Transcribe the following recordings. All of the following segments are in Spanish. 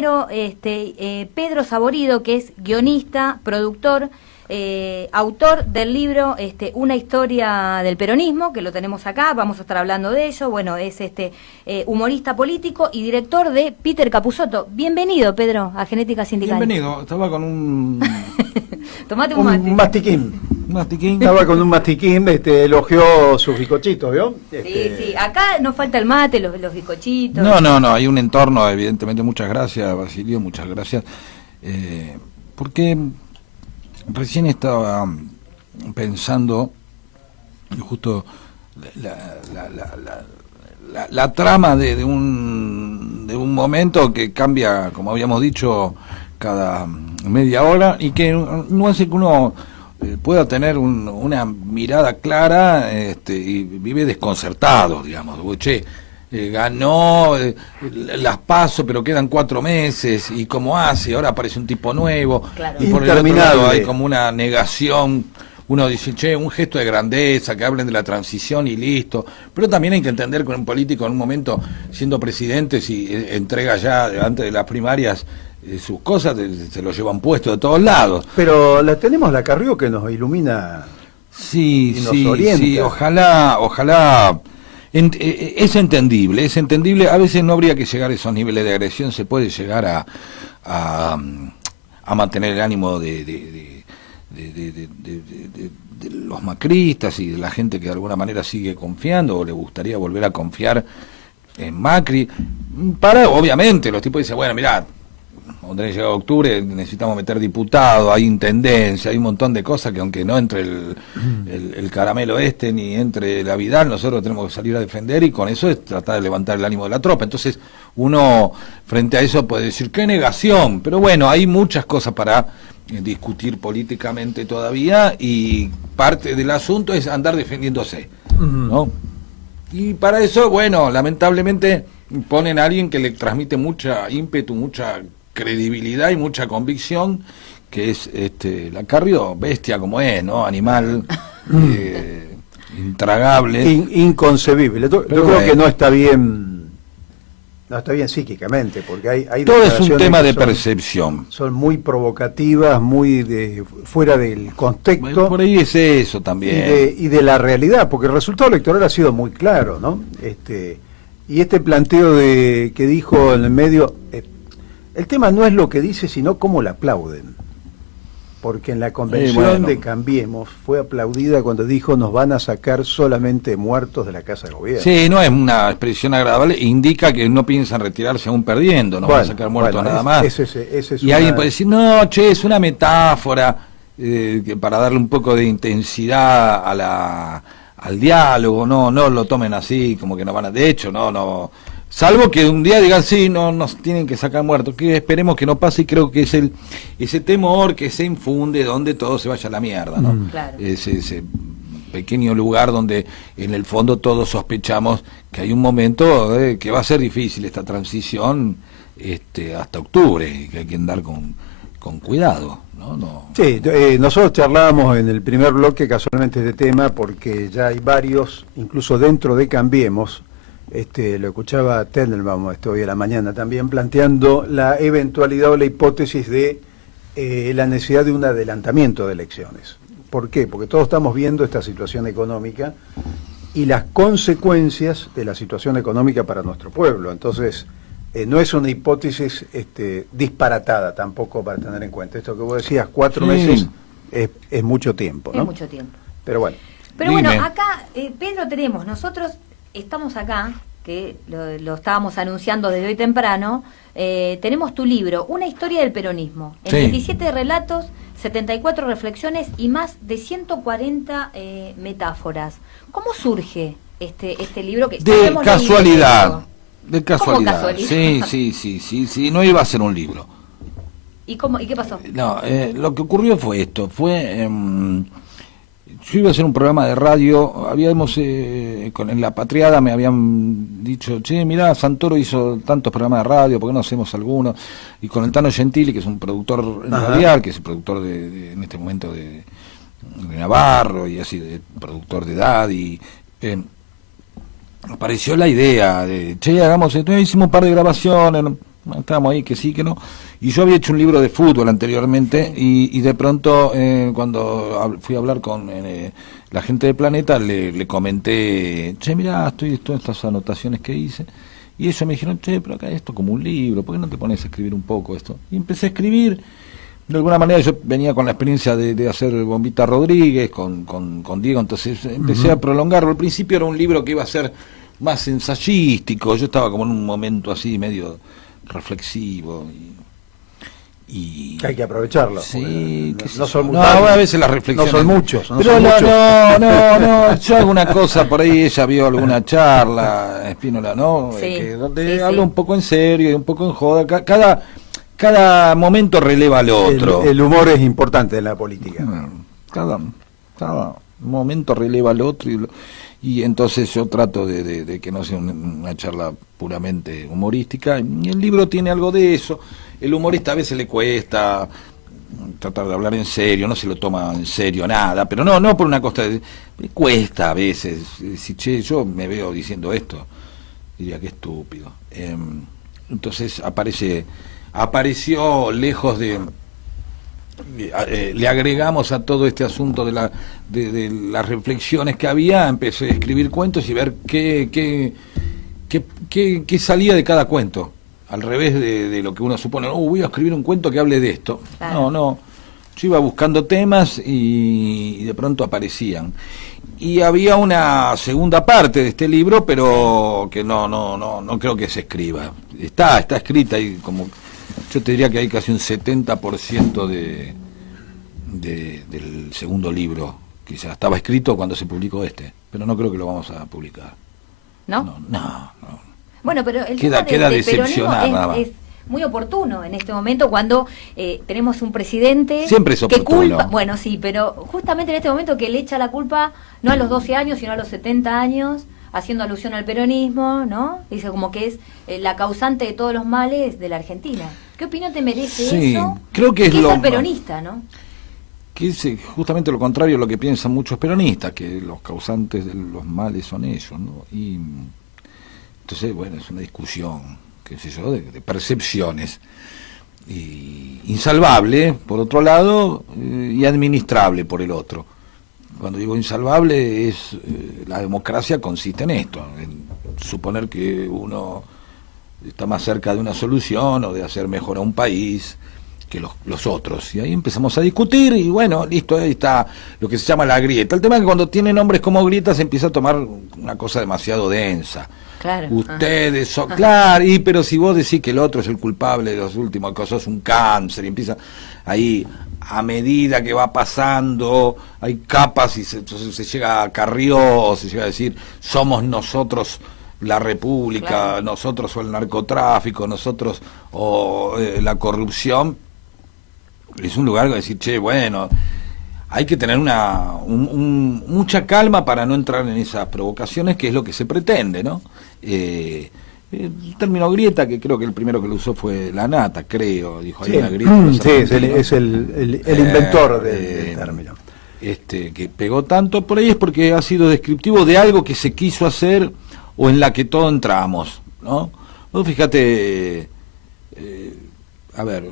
compañero Pedro Saborido, que es guionista, productor, autor del libro Una historia del peronismo, que lo tenemos acá, vamos a estar hablando de ello. Bueno, es humorista político y director de Peter Capusotto. Bienvenido, Pedro, a Genética Sindical. Bienvenido, estaba con un... Tomate un mate. Un mastiquín. Mastiquín. Estaba con un mastiquín, elogió sus bizcochitos, ¿vio? Sí, acá nos falta el mate, los bizcochitos. No, hay un entorno, evidentemente, muchas gracias, Basilio, muchas gracias. Porque recién estaba pensando, justo la trama de un momento que cambia, como habíamos dicho, cada media hora, y que no hace que uno pueda tener una mirada clara y vive desconcertado, digamos. Che, ganó las PASO, pero quedan 4 meses, y cómo hace, ahora aparece un tipo nuevo, claro. Y por el otro lado hay como una negación. Uno dice, che, un gesto de grandeza, que hablen de la transición y listo. Pero también hay que entender que un político en un momento, siendo presidente, si entrega ya antes de las primarias sus cosas, se lo llevan puesto de todos lados. Pero tenemos la Carrió que nos ilumina y nos orienta. Sí, ojalá. Es entendible. A veces no habría que llegar a esos niveles de agresión, se puede llegar a mantener el ánimo de los macristas y de la gente que de alguna manera sigue confiando o le gustaría volver a confiar en Macri. Obviamente, los tipos dicen, bueno, mirá, cuando llega octubre necesitamos meter diputados, hay intendencia, hay un montón de cosas que aunque no entre el caramelo ni entre la Vidal, nosotros tenemos que salir a defender, y con eso es tratar de levantar el ánimo de la tropa. Entonces uno frente a eso puede decir, qué negación, pero bueno, hay muchas cosas para discutir políticamente todavía, y parte del asunto es andar defendiéndose, ¿no? Y para eso, bueno, lamentablemente ponen a alguien que le transmite mucha ímpetu, mucha credibilidad y mucha convicción, que es la Carrió, bestia como es, ¿no? Animal intragable, inconcebible. Yo creo que no está bien psíquicamente, porque hay todo es un tema de son, percepción. Son muy provocativas, muy fuera del contexto. Bueno, por ahí es eso también. Y de la realidad, porque el resultado electoral ha sido muy claro, ¿no? Y este planteo que dijo en el medio, el tema no es lo que dice, sino cómo la aplauden. Porque en la convención de Cambiemos fue aplaudida cuando dijo, nos van a sacar solamente muertos de la Casa de Gobierno. Sí, no es una expresión agradable, indica que no piensan retirarse aún perdiendo, no van a sacar muertos nada más. Y alguien puede decir, no, che, es una metáfora que para darle un poco de intensidad al diálogo, no lo tomen así, como que no van a... De hecho, no... Salvo que un día digan, sí, no nos tienen que sacar muertos, que esperemos que no pase, y creo que es ese temor que se infunde donde todo se vaya a la mierda, ¿no? Claro. Ese pequeño lugar donde en el fondo todos sospechamos que hay un momento que va a ser difícil esta transición hasta octubre, y que hay que andar con cuidado, ¿no? Sí, nosotros charlábamos en el primer bloque casualmente de tema, porque ya hay varios, incluso dentro de Cambiemos. Lo escuchaba Tenenbaum hoy a la mañana también, planteando la eventualidad o la hipótesis de la necesidad de un adelantamiento de elecciones. ¿Por qué? Porque todos estamos viendo esta situación económica y las consecuencias de la situación económica para nuestro pueblo. Entonces, no es una hipótesis disparatada tampoco para tener en cuenta. Esto que vos decías, 4 meses es mucho tiempo, ¿no? Es mucho tiempo. Pero bueno. Pero bueno, acá, Pedro, nosotros estamos acá, que lo estábamos anunciando desde hoy temprano, tenemos tu libro, Una historia del peronismo, en 17 relatos, 74 reflexiones y más de 140 metáforas. ¿Cómo surge este libro? De casualidad. De casualidad. Sí, no iba a ser un libro. ¿Y qué pasó? No, lo que ocurrió fue esto, yo iba a hacer un programa de radio, habíamos, en La Patriada me habían dicho, che, mirá, Santoro hizo tantos programas de radio, ¿por qué no hacemos alguno? Y con el Tano Gentili, que es un productor radial, que es el productor en este momento de Navarro, y así, productor de edad, y apareció la idea de, che, hagamos esto, hicimos un par de grabaciones, estábamos ahí que sí, que no. Y yo había hecho un libro de fútbol anteriormente y de pronto cuando fui a hablar con la gente de Planeta le comenté, che, mirá, estoy todas estas anotaciones que hice. Y ellos me dijeron, che, pero acá hay esto como un libro, ¿por qué no te pones a escribir un poco esto? Y empecé a escribir. De alguna manera yo venía con la experiencia de hacer Bombita Rodríguez, con Diego, entonces empecé a prolongarlo. Al principio era un libro que iba a ser más ensayístico, yo estaba como en un momento así medio reflexivo. Y que hay que aprovecharlo. Sí, no son muchos. No, a veces las reflexiones. No son muchos. Pero no, yo alguna cosa por ahí, ella vio alguna charla, Espínola, ¿no? Sí, donde habla un poco en serio y un poco en joda. Cada momento releva al otro. El humor es importante en la política. Cada momento releva al otro y entonces yo trato de que no sea una charla puramente humorística, y el libro tiene algo de eso. El humorista a veces le cuesta tratar de hablar en serio, no se lo toma en serio nada, pero no por una cosa le cuesta a veces. Si che, yo me veo diciendo esto, diría que estúpido. Entonces apareció lejos de le agregamos a todo este asunto de las reflexiones que había, empecé a escribir cuentos y ver qué salía de cada cuento, al revés de lo que uno supone. Voy a escribir un cuento que hable de esto. Claro. No, yo iba buscando temas y de pronto aparecían. Y había una segunda parte de este libro, pero que no creo que se escriba. Está escrita y como yo te diría que hay casi un 70% del segundo libro que ya estaba escrito cuando se publicó pero no creo que lo vamos a publicar. ¿No? No. Bueno, pero el queda decepcionado es muy oportuno en este momento cuando tenemos un presidente siempre es oportuno. Que culpa, bueno, sí, pero justamente en este momento que le echa la culpa no a los 12 años, sino a los 70 años, haciendo alusión al peronismo, ¿no? Dice como que es la causante de todos los males de la Argentina. ¿Qué opinión te merece eso? Creo que es el peronista, ¿no? Que es justamente lo contrario a lo que piensan muchos peronistas, que los causantes de los males son ellos, ¿no? Y entonces, bueno, es una discusión, qué sé yo, de percepciones. Y insalvable, por otro lado, y administrable por el otro. Cuando digo insalvable, la democracia consiste en esto, en suponer que uno está más cerca de una solución o de hacer mejor a un país que los otros. Y ahí empezamos a discutir y bueno, listo, ahí está lo que se llama la grieta. El tema es que cuando tiene nombres como grieta se empieza a tomar una cosa demasiado densa. Claro. Ustedes son... Claro, pero si vos decís que el otro es el culpable de los últimos, que sos un cáncer, y empieza ahí... A medida que va pasando, hay capas y entonces se llega a Carrió, se llega a decir, somos nosotros la República, claro, nosotros o el narcotráfico, nosotros o la corrupción. Es un lugar que decir, che, bueno, hay que tener mucha calma para no entrar en esas provocaciones, que es lo que se pretende, ¿no? El término grieta, que creo que el primero que lo usó fue La Nata, creo, dijo, hay una grieta. Sí, es el inventor del término. Que pegó tanto por ahí es porque ha sido descriptivo de algo que se quiso hacer o en la que todos entramos, ¿no? Vos fíjate, a ver,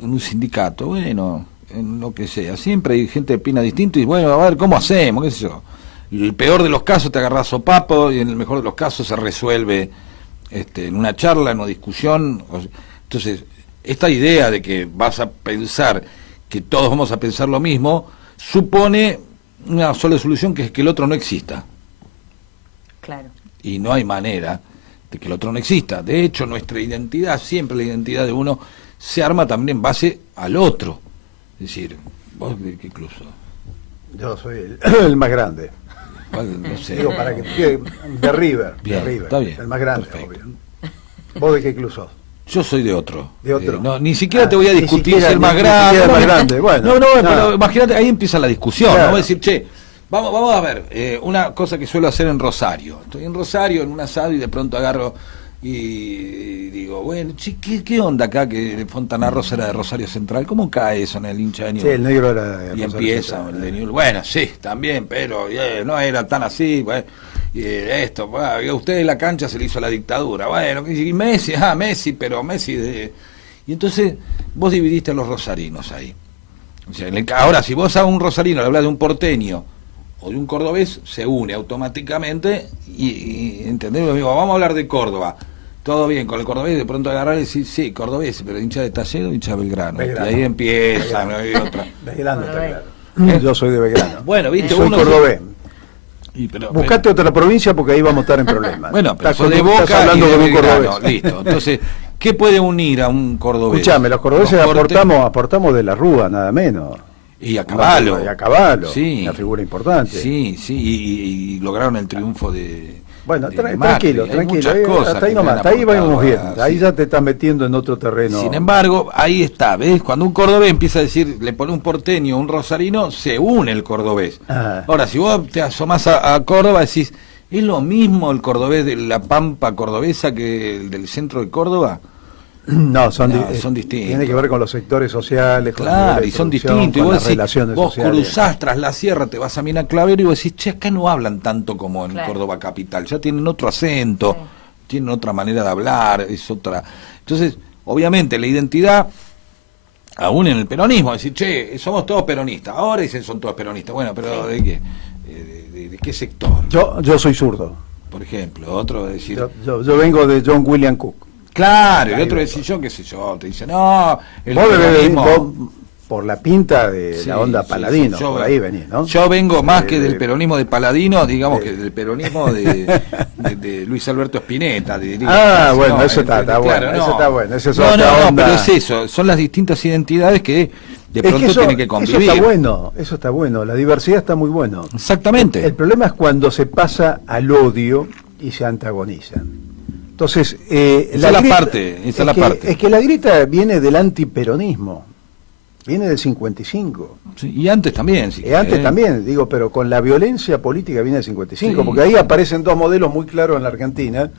en un sindicato, bueno, en lo que sea, siempre hay gente que opina distinto y bueno, a ver, ¿cómo hacemos? ¿Qué sé yo? El peor de los casos te agarrás sopapo y en el mejor de los casos se resuelve en una charla, en una discusión. Entonces, esta idea de que vas a pensar que todos vamos a pensar lo mismo, supone una sola solución, que es que el otro no exista. Claro. Y no hay manera de que el otro no exista. De hecho, nuestra identidad, siempre la identidad de uno, se arma también en base al otro. Es decir, ¿vos de qué club sos? Yo soy el más grande. No sé. Digo, para que de River. Bien, de River, está bien. El más grande, Perfecto. obvio. ¿Vos de qué club sos? Yo soy de otro. ¿De otro? No, ni siquiera te voy a discutir si el ni más grande. el más grande. Bueno, pero imagínate, ahí empieza la discusión. Claro. Vamos a decir, che, vamos a ver, una cosa que suelo hacer en Rosario. Estoy en Rosario, en un asado, y de pronto agarro y digo, bueno, che, ¿qué onda acá que Fontana Rosa era de Rosario Central? ¿Cómo cae eso en el hincha de Newell's? Sí, el negro era de Y Rosario empieza Central. el de Newell's. Bueno, sí, también, pero no era tan así. Bueno. esto, usted en la cancha se le hizo la dictadura, bueno, y Messi, Messi, pero Messi y entonces vos dividiste a los rosarinos ahí. O sea, ahora si vos a un rosarino le hablas de un porteño o de un cordobés, se une automáticamente y ¿entendés? Vamos a hablar de Córdoba. Todo bien, con el cordobés de pronto agarrar y decir, sí, cordobés, pero hincha de Talleres o hincha de Belgrano. Y ahí empieza, no hay otra. Belgrano está claro. Yo soy de Belgrano. Bueno, viste, soy cordobés. Pero, buscate otra provincia porque ahí vamos a estar en problemas. Bueno, pero sos de Boca hablando de un cordobés. Listo. Entonces, ¿qué puede unir a un cordobés? Escuchame, los cordobeses aportamos de la Rúa, nada menos. Y a Caballo. Y a Caballo, sí. Una figura importante. Sí, y lograron el triunfo de... Bueno, de tranquilo. Hasta ahí nomás, hasta ahí vamos bien. Ahí ya te estás metiendo en otro terreno. Sin embargo, ahí está, ¿ves? Cuando un cordobés empieza a decir, le pone un porteño, un rosarino, se une el cordobés. Ahora, si vos te asomás a Córdoba, decís, ¿es lo mismo el cordobés de la Pampa cordobesa que el del centro de Córdoba? No, son distintos. Tiene que ver con los sectores sociales. Claro, y son distintos. Con y las relaciones vos sociales. cruzás tras la sierra, te vas a Mina Clavero y vos decís, che, acá no hablan tanto como en Córdoba capital. Ya tienen otro acento, tienen otra manera de hablar, es otra. Entonces, obviamente, la identidad, aún en el peronismo, decir, che, somos todos peronistas. Ahora dicen son todos peronistas. Bueno, pero ¿de qué? ¿De qué sector? Yo soy zurdo. Por ejemplo, otro decir... Yo vengo de John William Cook. Claro, el otro decís yo, qué sé yo, te dice, no, vos por la pinta de la onda Paladino, por ahí venís, ¿no? Yo vengo más que del peronismo de Paladino, digamos que del peronismo de Luis Alberto Spinetta. Bueno, eso está bueno, eso está bueno. Pero es eso, son las distintas identidades que de pronto tienen que convivir. Eso está bueno, la diversidad está muy bueno. Exactamente. El problema es cuando se pasa al odio y se antagonizan. Entonces, esa es la parte. Es que la grieta viene del antiperonismo, viene del 55. Sí, y antes también. Antes también, digo, pero con la violencia política viene del 55, porque ahí aparecen dos modelos muy claros en la Argentina,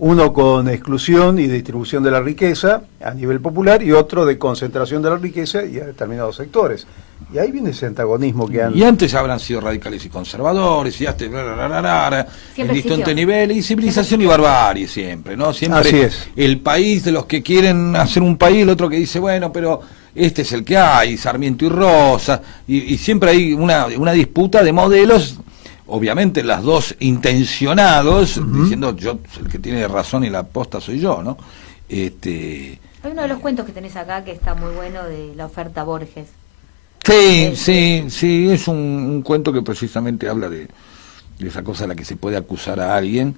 uno con exclusión y distribución de la riqueza a nivel popular y otro de concentración de la riqueza y a determinados sectores. Y ahí viene ese antagonismo que han... Y antes habrán sido radicales y conservadores, y hasta en distintos niveles, y civilización y barbarie siempre, ¿no? Siempre así es. El país de los que quieren hacer un país, el otro que dice, bueno, pero este es el que hay, Sarmiento y Rosa, y siempre hay una disputa de modelos, obviamente las dos intencionados, diciendo yo, el que tiene razón y la aposta soy yo, ¿no? Hay uno de los cuentos que tenés acá que está muy bueno, de la oferta Borges. Sí, es un cuento que precisamente habla de esa cosa a la que se puede acusar a alguien.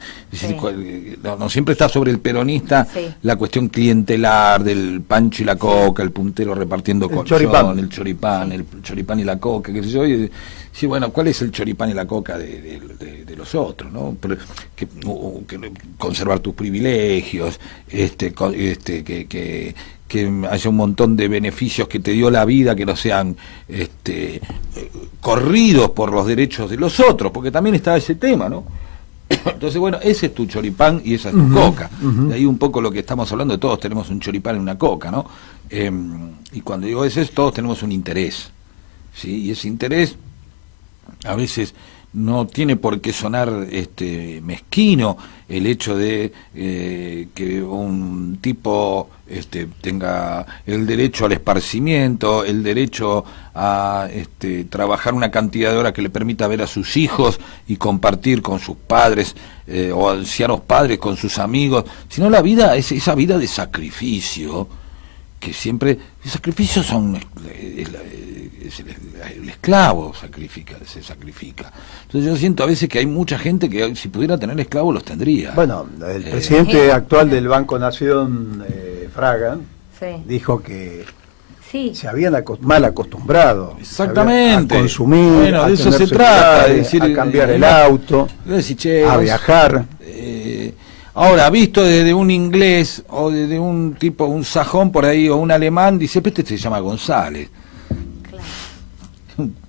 No siempre está sobre el peronista la cuestión clientelar del pancho y la coca, el puntero repartiendo el choripán y la coca, qué sé yo. Y, sí, bueno, ¿cuál es el choripán y la coca de los otros, ¿no? Que conservar tus privilegios, que haya un montón de beneficios que te dio la vida que no sean corridos por los derechos de los otros, porque también está ese tema, ¿no? Entonces, bueno, ese es tu choripán y esa es tu coca. De ahí un poco lo que estamos hablando, todos tenemos un choripán y una coca, ¿no? Y cuando digo ese, todos tenemos un interés, ¿sí? Y ese interés a veces no tiene por qué sonar mezquino el hecho de que un tipo tenga el derecho al esparcimiento, el derecho a trabajar una cantidad de horas que le permita ver a sus hijos y compartir con sus padres o ancianos padres con sus amigos, sino la vida es esa vida de sacrificio que siempre los sacrificios son el esclavo se sacrifica. Entonces yo siento a veces que hay mucha gente que si pudiera tener esclavos los tendría. Bueno, el presidente actual del Banco Nación, Fraga, dijo que se habían mal acostumbrado exactamente a consumir, bueno, a de eso se trata, a cambiar el auto, a viajar. Ahora, visto desde un inglés o desde un tipo, un sajón por ahí o un alemán, dice, pero este se llama González.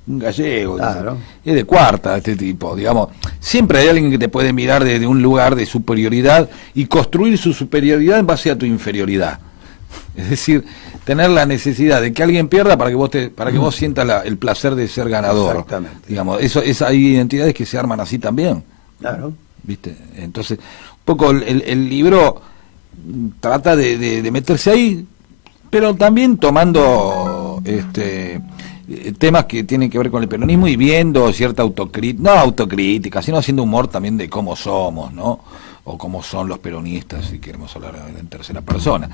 Un gallego, claro. Es de cuarta este tipo, digamos. Siempre hay alguien que te puede mirar desde un lugar de superioridad y construir su superioridad en base a tu inferioridad. Es decir, tener la necesidad de que alguien pierda para que vos sientas el placer de ser ganador. Exactamente. Digamos, hay identidades que se arman así también. Claro. ¿viste? Entonces, un poco el libro trata de meterse ahí, pero también tomando temas que tienen que ver con el peronismo y viendo cierta no autocrítica, sino haciendo humor también de cómo somos, ¿no? O cómo son los peronistas, si queremos hablar en tercera persona.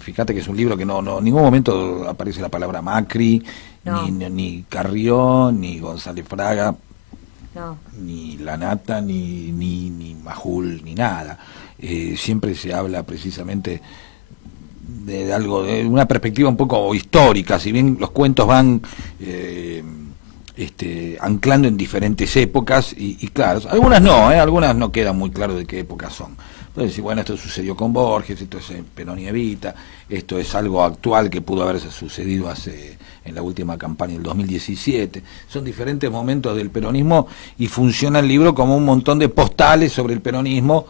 Fíjate que es un libro que no en ningún momento aparece la palabra Macri, no. ni Carrión, ni González Fraga, no. ni Lanata, ni Majul, ni nada. Siempre se habla precisamente de algo, de una perspectiva un poco histórica, si bien los cuentos van anclando en diferentes épocas, y claro, algunas no quedan muy claro de qué épocas son. Entonces, decir, bueno, esto sucedió con Borges, esto es Perón y Evita, esto es algo actual que pudo haberse sucedido en la última campaña del 2017. Son diferentes momentos del peronismo y funciona el libro como un montón de postales sobre el peronismo,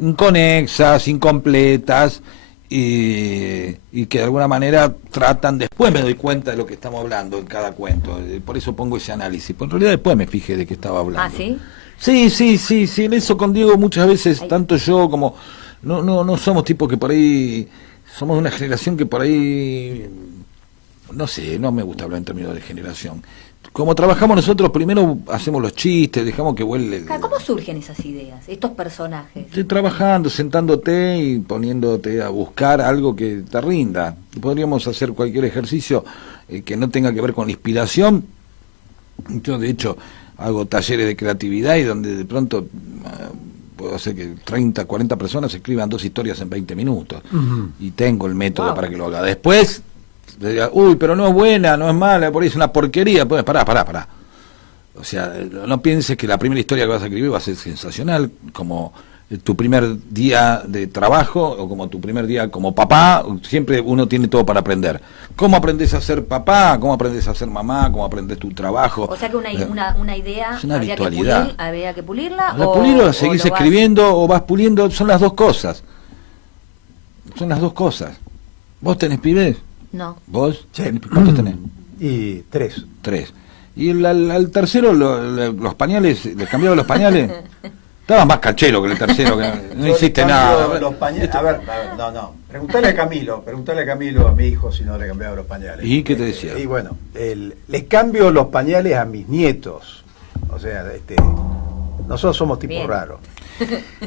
inconexas, incompletas, y que de alguna manera tratan, después me doy cuenta de lo que estamos hablando en cada cuento, por eso pongo ese análisis, pero en realidad después me fijé de qué estaba hablando. ¿Ah, sí? Sí, en eso con Diego muchas veces, tanto yo como, no somos tipos que por ahí, somos una generación que por ahí, no sé, no me gusta hablar en términos de generación. Como trabajamos nosotros, primero hacemos los chistes, dejamos que vuele. ¿Cómo surgen esas ideas, estos personajes? Estoy trabajando, sentándote y poniéndote a buscar algo que te rinda. Podríamos hacer cualquier ejercicio que no tenga que ver con la inspiración. Yo, de hecho, hago talleres de creatividad y donde de pronto puedo hacer que 30, 40 personas escriban 2 historias en 20 minutos. Y tengo el método para que lo haga. Después, uy, pero no es buena, no es mala, por ahí es una porquería. Pues pará. O sea, no pienses que la primera historia que vas a escribir va a ser sensacional, como tu primer día de trabajo o como tu primer día como papá. Siempre uno tiene todo para aprender. ¿Cómo aprendes a ser papá? ¿Cómo aprendes a ser mamá? ¿Cómo aprendes tu trabajo? O sea que una idea es una habría que pulirla. ¿O pulirla, seguís escribiendo o vas puliendo? Son las dos cosas. ¿Vos tenés pibes? No. ¿Vos? Sí. ¿Cuántos tenés? Y 3. ¿Y al tercero los pañales, les cambiaron los pañales? Estaba más canchero que el tercero, que no hiciste nada. Los pañales, a ver, no. Preguntale a Camilo, a mi hijo, si no le cambiaba los pañales. ¿Y qué te decía? Y bueno, les cambio los pañales a mis nietos. O sea, nosotros somos tipos raros.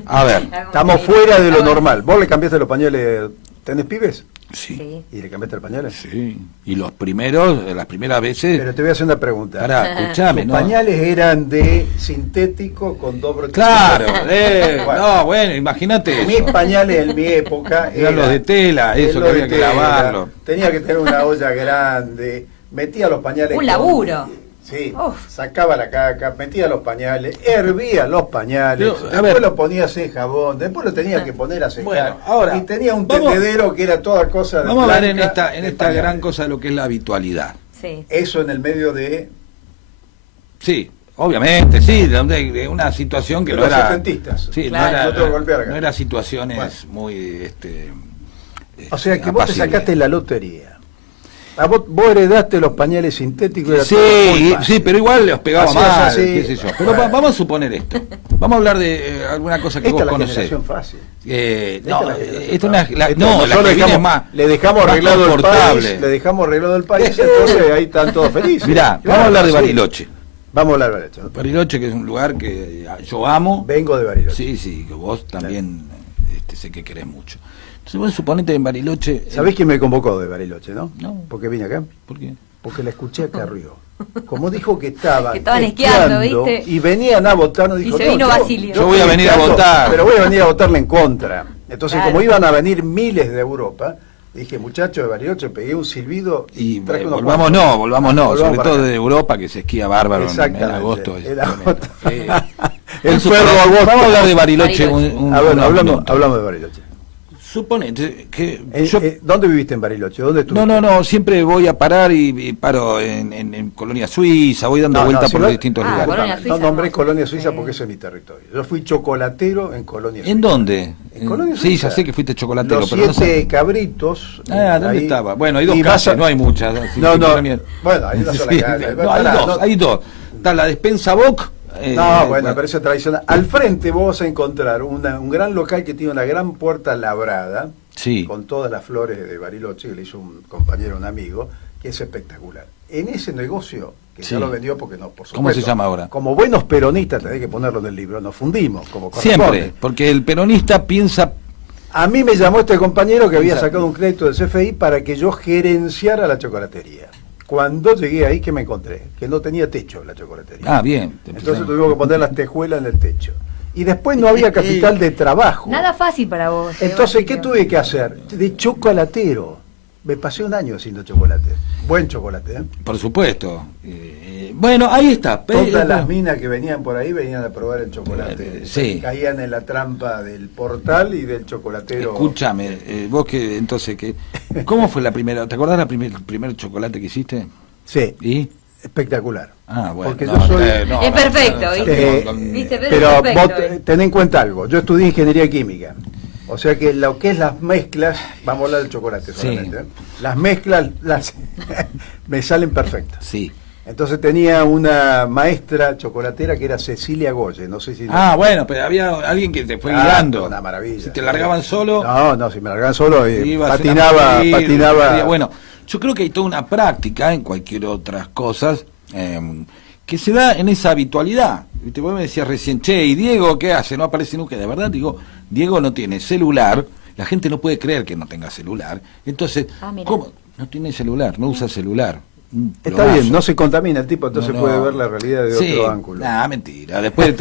A ver. Estamos fuera de lo normal. ¿Vos le cambiaste los pañales? ¿Tenés pibes? Sí. ¿Y le cambiaste los pañales? Sí. Y las primeras veces... Pero te voy a hacer una pregunta. Pará, escuchame, ¿Los pañales eran de sintético con doble... Claro, bueno, imagínate eso. Mis pañales en mi época eran los de tela, eso que había que lavarlo. Tenía que tener una olla grande, metía los pañales... Un laburo. Sí, sacaba la caca, metía los pañales, hervía los pañales, después lo ponías en jabón, después lo tenía que poner a secar. Bueno, ahora, y tenía un tendedero que era toda cosa de... Vamos a ver en esta gran cosa de lo que es la habitualidad. Sí. Eso en el medio de... Sí, obviamente, sí, de una situación que de no los era... setentistas. Sí, claro, no era situaciones muy... o sea que vos te sacaste la lotería. Vos heredaste los pañales sintéticos. Sí, pero igual los pegaba mal, qué sé yo. Pero bueno. vamos a suponer esto. Vamos a hablar de alguna cosa que vos conocés. Fácil. La que viene es más. Le dejamos arreglado el país, entonces ahí están todos felices. Mirá, vamos a hablar de Bariloche. Vamos a hablar de Bariloche. Bariloche, que es un lugar que yo amo. Vengo de Bariloche. Sí, que vos también sé que querés mucho. Entonces vos suponete en Bariloche... ¿Sabés quién me convocó de Bariloche, no? No. ¿Por qué vine acá? ¿Por qué? Porque la escuché a Carrió. Como dijo que estaban esquiando, ¿viste? Y venían a votar, no dijo... Y se vino Basilio. Yo voy a venir a votar. Pero voy a venir a votarle en contra. Entonces, claro, como iban a venir miles de Europa, dije, muchachos de Bariloche, pegué un silbido y volvamos no, sobre todo de Europa, que se esquía bárbaro en agosto. El perro agosto. Vamos a hablar de Bariloche. Hablamos de Bariloche. Suponete que ¿dónde viviste en Bariloche? ¿Dónde estuviste? No, siempre voy a parar y paro en Colonia Suiza, voy dando vueltas por los distintos lugares. No nombré Colonia Suiza porque ese es mi territorio. Yo fui chocolatero en Colonia Suiza. ¿En dónde? En Colonia Suiza. Sí, ya sé que fuiste chocolatero, los pero 7 Cabritos. ¿Dónde estaba? Bueno, hay 2 calles, no hay muchas. Bueno, hay una sola calle. Hay dos. Está la despensa Boc, No, bueno, pero eso es tradicional. Al frente vos vas a encontrar un gran local que tiene una gran puerta labrada, Sí. con todas las flores de Bariloche, que le hizo un compañero, un amigo, que es espectacular. En ese negocio, que Sí. ya lo vendió porque no, por supuesto. ¿Cómo se llama ahora? Como buenos peronistas, tenés que ponerlo en el libro, nos fundimos, como corresponde. Siempre, porque el peronista piensa... A mí me llamó este compañero que había Exacto. sacado un crédito del CFI para que yo gerenciara la chocolatería. Cuando llegué ahí, ¿qué me encontré? Que no tenía techo la chocolatería. Ah, bien. Entonces tuvimos que poner las tejuelas en el techo. Y después no había capital de trabajo. Nada fácil para vos. Entonces, ¿qué tuve que hacer? De chocolatero. Me pasé un año haciendo chocolate. Buen chocolate, ¿eh? Por supuesto. Bueno, ahí está. Todas las minas que venían por ahí venían a probar el chocolate. Sí. Caían en la trampa del portal y del chocolatero. Escúchame, vos que entonces, ¿cómo fue la primera? ¿Te acordás el primer chocolate que hiciste? Sí. ¿Y? Espectacular. Ah, bueno. Porque yo soy... Es perfecto, ¿viste? ¿Viste? Pero Es perfecto, vos ten en cuenta algo. Yo estudié ingeniería química. O sea que lo que es las mezclas, vamos a hablar del chocolate solamente, ¿eh? Las mezclas me salen perfectas. Sí. Entonces tenía una maestra chocolatera que era Cecilia Goye, no sé si... Ah, bueno, pero había alguien que te fue guiando. Una maravilla. Si te largaban solo... No, si me largaban solo, ibas patinaba. Bueno, yo creo que hay toda una práctica en cualquier otras cosas que se da en esa habitualidad. ¿Viste? Vos me decías recién, che, ¿y Diego qué hace? No aparece nunca. De verdad, digo, Diego no tiene celular. La gente no puede creer que no tenga celular. Entonces, ¿cómo? No tiene celular, no usa celular. Está bien, no se contamina el tipo, entonces puede ver la realidad de otro ángulo. Nah, mentira. Después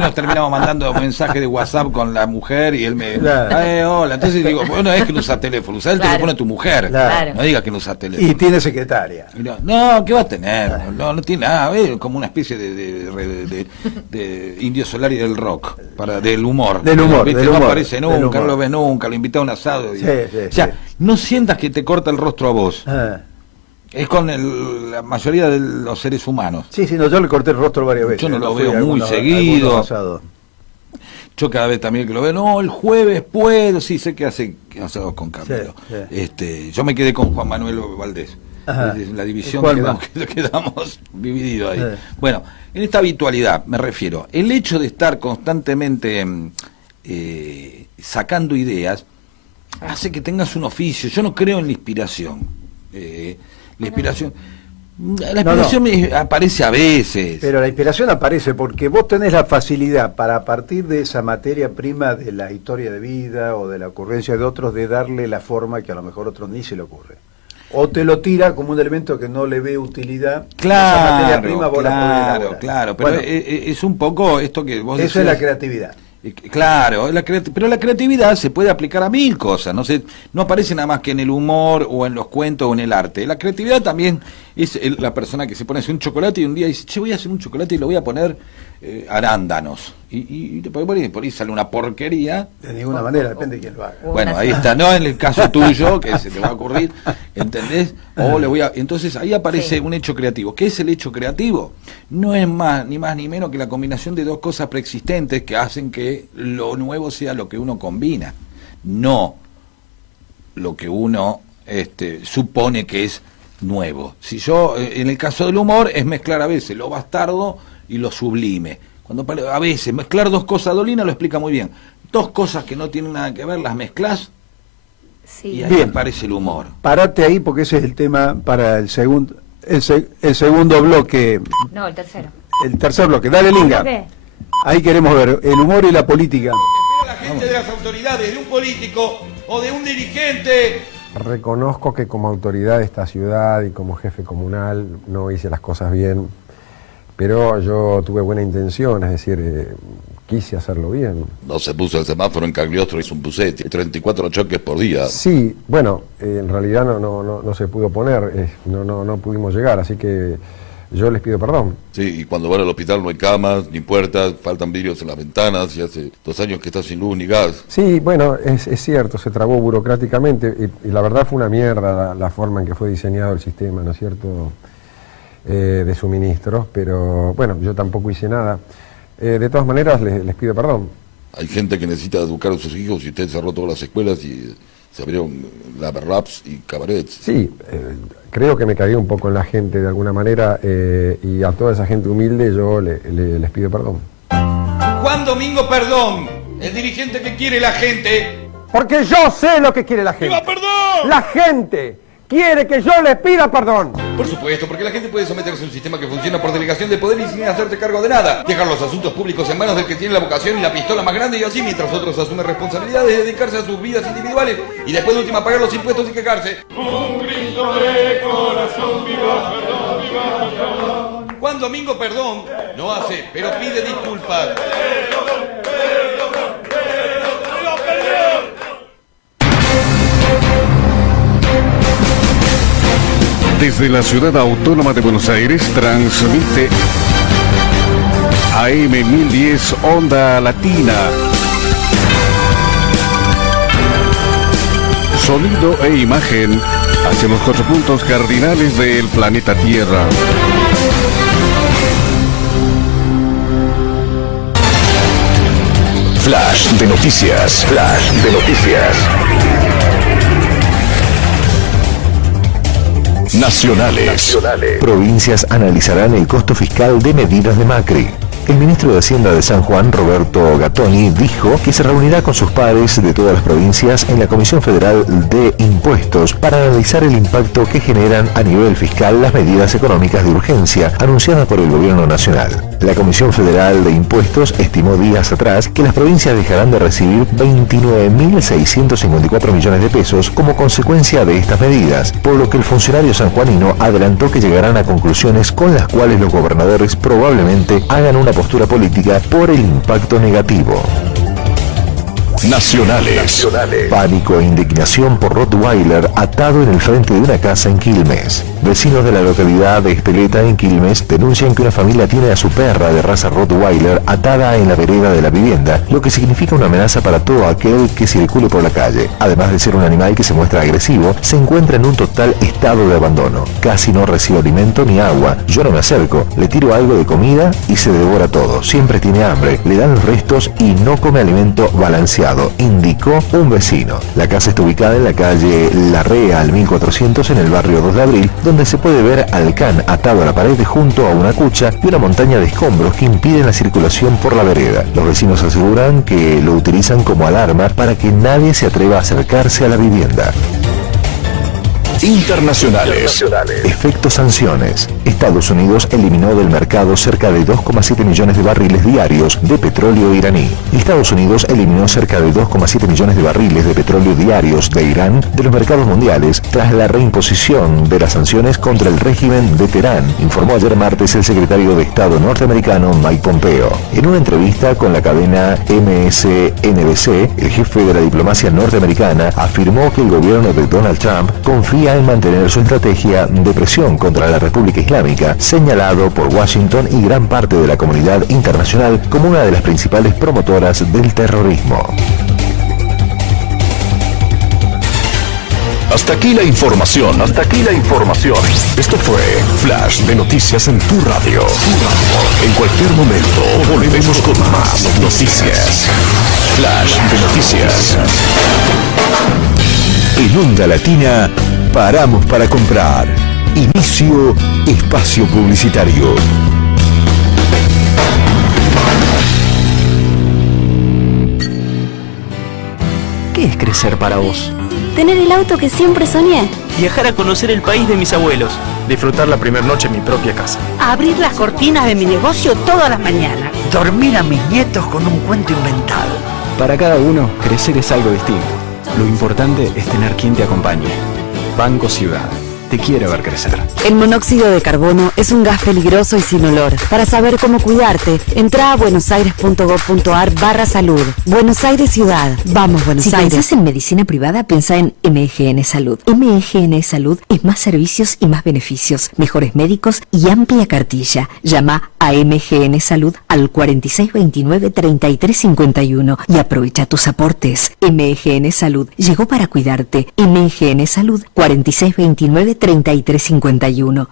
nos terminamos mandando mensajes de WhatsApp con la mujer y él me... Claro. Hola. Entonces digo, bueno, es que no usa teléfono, usa el teléfono de tu mujer. Claro. No digas que no usa teléfono. Y tiene secretaria. No, ¿qué va a tener? No tiene nada, es como una especie de Indio Solari del rock, del humor. Del humor, ¿viste? del No humor, aparece del nunca, humor. no lo ves nunca, lo invita a un asado. O sea, Sí. no sientas que te corta el rostro a vos. Ah. Es con la mayoría de los seres humanos. Sí, no, yo le corté el rostro varias veces. Yo no lo veo muy seguido. algunos asados. Yo cada vez también que lo veo, no, el jueves puedo, sí, sé que hace asados con Camilo. Sí. Yo me quedé con Juan Manuel Valdés. Ajá. En la división ¿Cuál quedamos divididos ahí. Bueno, en esta habitualidad me refiero, el hecho de estar constantemente sacando ideas hace que tengas un oficio. Yo no creo en la inspiración. La inspiración aparece a veces. Pero la inspiración aparece porque vos tenés la facilidad para, a partir de esa materia prima de la historia de vida o de la ocurrencia de otros, de darle la forma que a lo mejor a otro ni se le ocurre. O te lo tira como un elemento que no le ve utilidad. Claro, esa materia prima vos la podés elaborar. Claro, pero bueno, es un poco esto que vos eso decías. es la creatividad. Claro, pero la creatividad se puede aplicar a mil cosas, no aparece nada más que en el humor o en los cuentos o en el arte. La creatividad también es la persona que se pone a hacer un chocolate y un día dice, che, voy a hacer un chocolate y lo voy a poner arándanos. Y por ahí sale una porquería. De ninguna manera, depende de quién lo haga. Bueno, ahí está, no en el caso tuyo, que se te va a ocurrir, ¿entendés? Entonces ahí aparece un hecho creativo. ¿Qué es el hecho creativo? No es más ni menos que la combinación de dos cosas preexistentes que hacen que lo nuevo sea lo que uno combina, no lo que uno supone que es nuevo. Si yo, en el caso del humor, es mezclar a veces lo bastardo y lo sublime. A veces mezclar dos cosas, Dolina lo explica muy bien. Dos cosas que no tienen nada que ver, las mezclas y ahí aparece el humor. Parate ahí porque ese es el tema para el segundo bloque. No, el tercero. El tercer bloque. Dale, Linga. Ahí queremos ver el humor y la política. La gente de las autoridades, de un político o de un dirigente. Reconozco que como autoridad de esta ciudad y como jefe comunal no hice las cosas bien, pero yo tuve buena intención, es decir, quise hacerlo bien. No se puso el semáforo en Cagliostro, hizo un bucetti, 34 choques por día. Sí, bueno, en realidad no se pudo poner, no pudimos llegar, así que yo les pido perdón. Sí, y cuando van al hospital no hay camas, ni puertas, faltan vidrios en las ventanas, y hace 2 años que está sin luz ni gas. Sí, bueno, es cierto, se trabó burocráticamente y la verdad fue una mierda la forma en que fue diseñado el sistema, ¿no es cierto?, de suministros, pero bueno, yo tampoco hice nada. De todas maneras, les pido perdón. Hay gente que necesita educar a sus hijos y usted cerró todas las escuelas y se abrieron lava raps y cabarets. Sí, creo que me cagué un poco en la gente de alguna manera, y a toda esa gente humilde yo les pido perdón. Juan Domingo Perdón, el dirigente que quiere la gente. Porque yo sé lo que quiere la gente. ¡Viva perdón! La gente quiere que yo le pida perdón. Por supuesto, porque la gente puede someterse a un sistema que funciona por delegación de poder y sin hacerse cargo de nada. Dejar los asuntos públicos en manos del que tiene la vocación y la pistola más grande, y así, mientras otros asumen responsabilidades, dedicarse a sus vidas individuales y después de última pagar los impuestos y quejarse. Un grito de corazón, viva perdón, viva perdón. Juan Domingo Perdón no hace, pero pide disculpas. Desde la ciudad autónoma de Buenos Aires transmite AM 1010 Onda Latina. Sonido e imagen hacia los 4 puntos cardinales del planeta Tierra. Flash de noticias. Flash de noticias. Nacionales. Provincias analizarán el costo fiscal de medidas de Macri. El ministro de Hacienda de San Juan, Roberto Gattoni, dijo que se reunirá con sus pares de todas las provincias en la Comisión Federal de Impuestos para analizar el impacto que generan a nivel fiscal las medidas económicas de urgencia anunciadas por el Gobierno Nacional. La Comisión Federal de Impuestos estimó días atrás que las provincias dejarán de recibir 29.654 millones de pesos como consecuencia de estas medidas, por lo que el funcionario sanjuanino adelantó que llegarán a conclusiones con las cuales los gobernadores probablemente hagan una postura política por el impacto negativo. Nacionales. Pánico e indignación por Rottweiler atado en el frente de una casa en Quilmes. Vecinos de la localidad de Espeleta, en Quilmes, denuncian que una familia tiene a su perra de raza Rottweiler atada en la vereda de la vivienda, lo que significa una amenaza para todo aquel que circule por la calle. Además de ser un animal que se muestra agresivo, se encuentra en un total estado de abandono. Casi no recibe alimento ni agua. Yo no me acerco, le tiro algo de comida y se devora todo. Siempre tiene hambre, le dan los restos y no come alimento balanceado, indicó un vecino. La casa está ubicada en la calle Larrea al 1400 en el barrio 2 de Abril, donde se puede ver al can atado a la pared junto a una cucha y una montaña de escombros que impiden la circulación por la vereda. Los vecinos aseguran que lo utilizan como alarma para que nadie se atreva a acercarse a la vivienda. Internacionales. Efecto sanciones. Estados Unidos eliminó del mercado cerca de 2,7 millones de barriles diarios de petróleo iraní. Estados Unidos eliminó cerca de 2,7 millones de barriles de petróleo diarios de Irán de los mercados mundiales tras la reimposición de las sanciones contra el régimen de Teherán, informó ayer martes el secretario de Estado norteamericano Mike Pompeo. En una entrevista con la cadena MSNBC, el jefe de la diplomacia norteamericana afirmó que el gobierno de Donald Trump confía en mantener su estrategia de presión contra la República Islámica, señalado por Washington y gran parte de la comunidad internacional como una de las principales promotoras del terrorismo. Hasta aquí la información. Esto fue Flash de Noticias en tu radio. En cualquier momento volvemos con más noticias. Flash de Noticias. En Onda Latina, paramos para comprar. Inicio espacio publicitario. ¿Qué es crecer para vos? Tener el auto que siempre soñé. Viajar a conocer el país de mis abuelos. Disfrutar la primera noche en mi propia casa. Abrir las cortinas de mi negocio todas las mañanas. Dormir a mis nietos con un cuento inventado. Para cada uno, crecer es algo distinto. Lo importante es tener quien te acompañe. Banco Ciudad. Te quiere ver crecer. El monóxido de carbono es un gas peligroso y sin olor. Para saber cómo cuidarte, entra a buenosaires.gov.ar/salud. Buenos Aires Ciudad. Vamos, Buenos Aires. Si pensás en medicina privada, piensa en MGN Salud. MGN Salud es más servicios y más beneficios, mejores médicos y amplia cartilla. Llama a MGN Salud al 4629-3351 y aprovecha tus aportes. MGN Salud llegó para cuidarte. MGN Salud 4629-3351.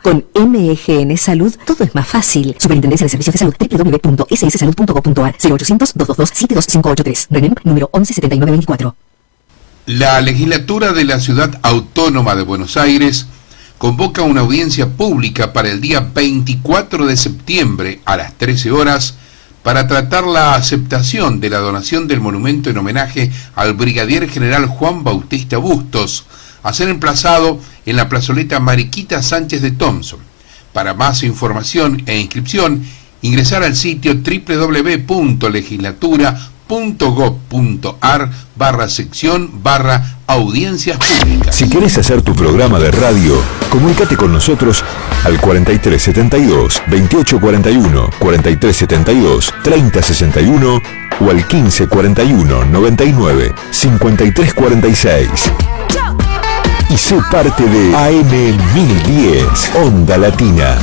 Con MGN Salud todo es más fácil. Superintendencia de Servicios de Salud, www.sssalud.gov.ar, 0800-222-72583. RENEM número 117924. La legislatura de la Ciudad Autónoma de Buenos Aires convoca una audiencia pública para el día 24 de septiembre a las 13 horas para tratar la aceptación de la donación del monumento en homenaje al brigadier general Juan Bautista Bustos, a ser emplazado en la plazoleta Mariquita Sánchez de Thompson. Para más información e inscripción, ingresar al sitio www.legislatura.gov.ar/sección/audiencias públicas. Si querés hacer tu programa de radio, comunícate con nosotros al 4372-2841, 4372-3061 o al 1541-99-5346. Y sé parte de AM 1010, Onda Latina.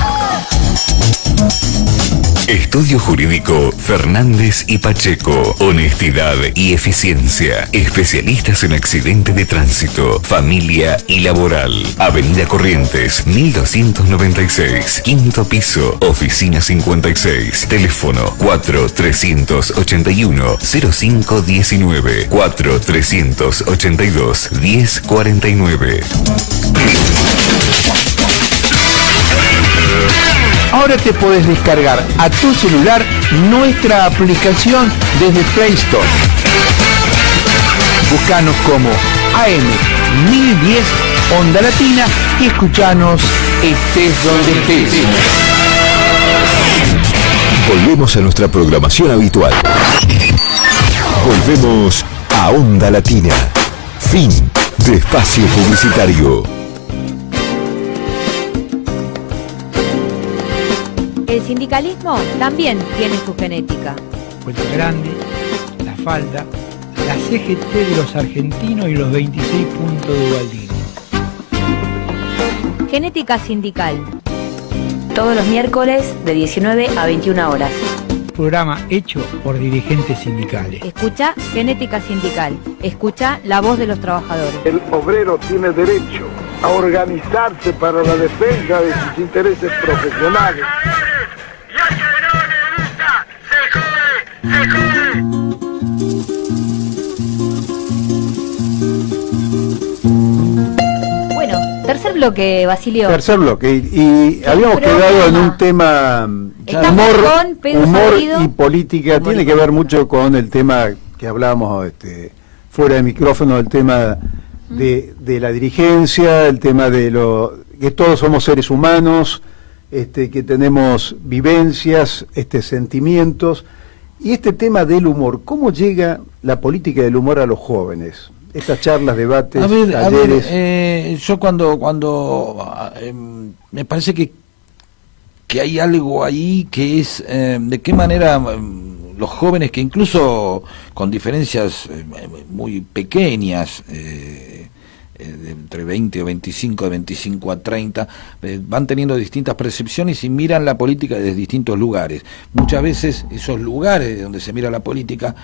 Estudio Jurídico Fernández y Pacheco. Honestidad y eficiencia. Especialistas en accidente de tránsito, familia y laboral. Avenida Corrientes, 1296. Quinto piso, oficina 56. Teléfono 4381-0519. 4382-1049. Ahora te podés descargar a tu celular nuestra aplicación desde Play Store. Búscanos como AM 1010 Onda Latina y escuchanos estés donde estés. Volvemos a nuestra programación habitual. Volvemos a Onda Latina. Fin de espacio publicitario. El sindicalismo también tiene su genética. Puerto Grande, La Falda, la CGT de los argentinos y los 26 puntos de Ubaldini. Genética sindical. Todos los miércoles de 19 a 21 horas. Programa hecho por dirigentes sindicales. Escucha Genética Sindical. Escucha la voz de los trabajadores. El obrero tiene derecho a organizarse para la defensa de sus intereses profesionales. Bueno, tercer bloque, Basilio. Tercer bloque. Y habíamos quedado en un tema, humor y política. Tiene que ver mucho con el tema que hablábamos fuera de micrófono, el tema de la dirigencia, el tema de que todos somos seres humanos, que tenemos vivencias, sentimientos, y este tema del humor. ¿Cómo llega la política del humor a los jóvenes? Estas charlas, debates, talleres. Yo cuando me parece que hay algo ahí que es de qué manera los jóvenes, que incluso con diferencias muy pequeñas, entre 20 o 25, de 25 a 30, van teniendo distintas percepciones y miran la política desde distintos lugares. Muchas veces esos lugares donde se mira la política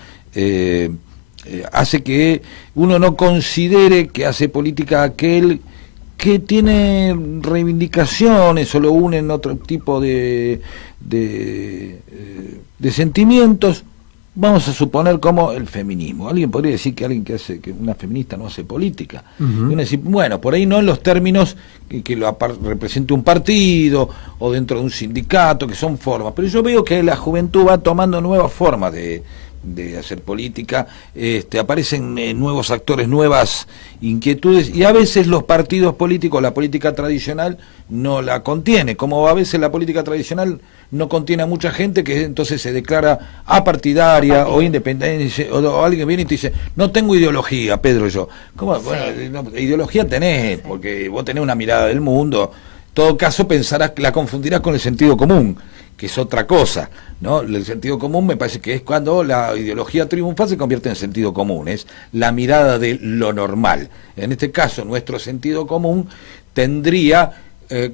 hace que uno no considere que hace política aquel que tiene reivindicaciones o lo unen otro tipo de sentimientos. Vamos a suponer como el feminismo. Alguien podría decir que que una feminista no hace política. Y uno dice, bueno, por ahí no en los términos que lo represente un partido o dentro de un sindicato, que son formas. Pero yo veo que la juventud va tomando nuevas formas de hacer política, aparecen nuevos actores, nuevas inquietudes, y a veces los partidos políticos, la política tradicional no la contiene, como a veces la política tradicional no contiene a mucha gente que entonces se declara apartidaria o independiente, o alguien viene y te dice, no tengo ideología, Pedro, yo. ¿Cómo? Sí. Bueno, ideología tenés, porque vos tenés una mirada del mundo. En todo caso la confundirás con el sentido común, que es otra cosa, ¿no? El sentido común me parece que es cuando la ideología triunfa, se convierte en sentido común, es la mirada de lo normal. En este caso, nuestro sentido común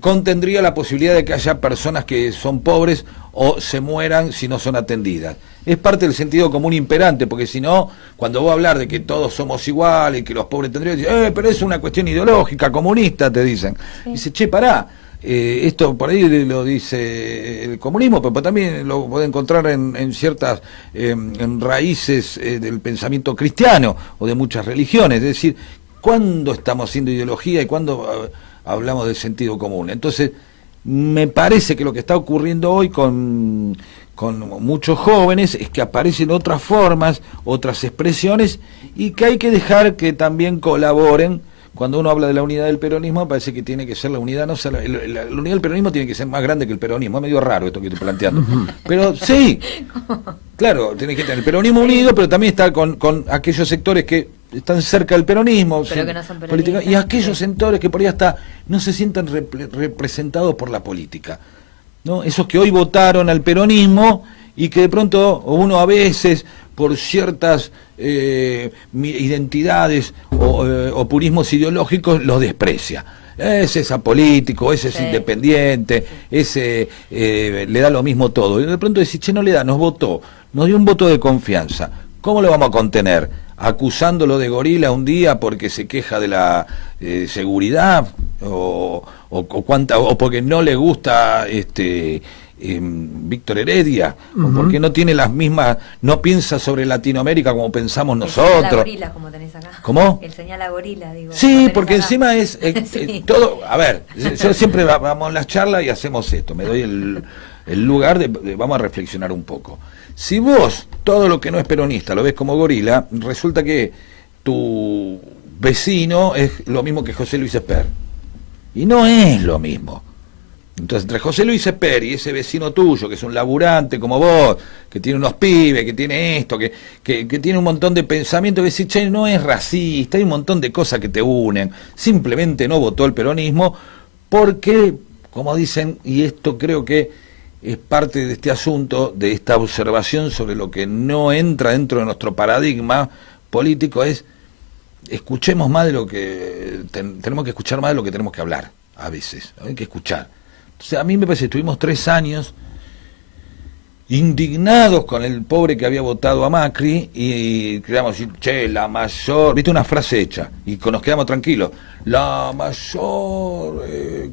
contendría la posibilidad de que haya personas que son pobres o se mueran si no son atendidas. Es parte del sentido común imperante, porque si no, cuando vos hablar de que todos somos iguales y que los pobres tendrían, pero es una cuestión ideológica, comunista, te dicen. Sí. Dice, che, pará, esto por ahí lo dice el comunismo, pero también lo puede encontrar en ciertas en raíces del pensamiento cristiano o de muchas religiones. Es decir, ¿cuándo estamos haciendo ideología y cuándo hablamos del sentido común. Entonces, me parece que lo que está ocurriendo hoy con muchos jóvenes es que aparecen otras formas, otras expresiones, y que hay que dejar que también colaboren. Cuando uno habla de la unidad del peronismo, parece que tiene que ser la unidad, no la unidad del peronismo tiene que ser más grande que el peronismo. Es medio raro esto que estoy planteando. Pero sí, claro, tiene que tener el peronismo unido, pero también estar con aquellos sectores que están cerca del peronismo, pero que no son peronistas, y aquellos sectores que por ahí hasta no se sientan representados por la política, ¿no? Esos que hoy votaron al peronismo y que de pronto uno a veces por ciertas identidades o purismos ideológicos los desprecia. Ese es apolítico, ese es independiente, ese le da lo mismo todo. Y de pronto decís, che, no le da, nos votó, nos dio un voto de confianza. ¿Cómo lo vamos a contener? ¿Acusándolo de gorila un día porque se queja de la seguridad? ¿O porque no le gusta Víctor Heredia? ¿O porque no tiene las mismas, no piensa sobre Latinoamérica como pensamos nosotros? El señala gorila, como tenés acá. ¿Cómo? El señala gorila, digo. Sí, porque acá encima es sí. todo. A ver, yo siempre vamos a las charlas y hacemos esto. Me doy el lugar vamos a reflexionar un poco. Si vos todo lo que no es peronista lo ves como gorila, resulta que tu vecino es lo mismo que José Luis Esper. Y no es lo mismo. Entonces, entre José Luis Esper y ese vecino tuyo, que es un laburante como vos, que tiene unos pibes, que tiene esto, que tiene un montón de pensamientos, que decís, che, no es racista, hay un montón de cosas que te unen. Simplemente no votó el peronismo porque, como dicen, y esto creo que es parte de este asunto, de esta observación sobre lo que no entra dentro de nuestro paradigma político, es escuchemos más de lo que tenemos que escuchar más de lo que tenemos que hablar a veces, hay que escuchar. Entonces a mí me parece que estuvimos 3 años indignados con el pobre que había votado a Macri y queríamos decir, che, la mayor, viste, una frase hecha, y nos quedamos tranquilos, la mayor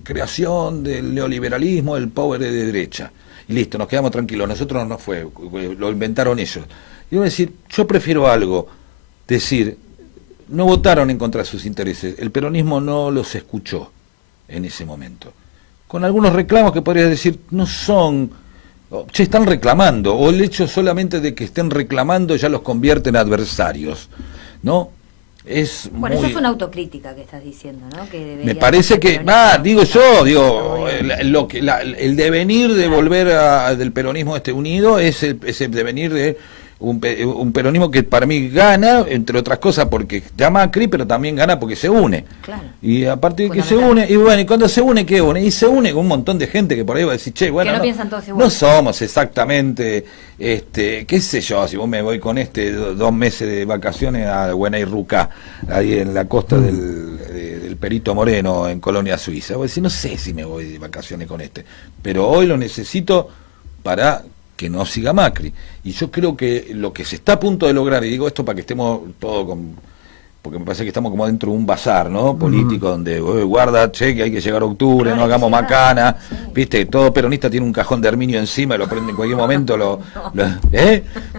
creación del neoliberalismo, el pobre de derecha. Y listo, nos quedamos tranquilos, nosotros no fue, lo inventaron ellos. Y voy a decir, yo prefiero algo, decir, no votaron en contra de sus intereses, el peronismo no los escuchó en ese momento. Con algunos reclamos que podrías decir, no son, che, están reclamando, o el hecho solamente de que estén reclamando ya los convierte en adversarios, ¿no? Bueno, eso es una autocrítica que estás diciendo, ¿no? Que me parece que, el devenir de volver del peronismo unido es el devenir de un peronismo que para mí gana, entre otras cosas porque está Macri, pero también gana porque se une. Claro. Y aparte de que se une, y bueno, y cuando se une, ¿qué une? Y se une con un montón de gente que por ahí va a decir, che, bueno, piensan todos igual. No somos exactamente, qué sé yo, si vos me voy con 2 meses de vacaciones a Buenayrucá, ahí en la costa del Perito Moreno, en Colonia Suiza, voy a decir, no sé si me voy de vacaciones con pero hoy lo necesito para que no siga Macri. Y yo creo que lo que se está a punto de lograr, y digo esto para que estemos todos porque me parece que estamos como dentro de un bazar, ¿no? Político, donde guarda, che, que hay que llegar a octubre, no hagamos macana, viste, todo peronista tiene un cajón de Herminio encima y lo prende en cualquier momento,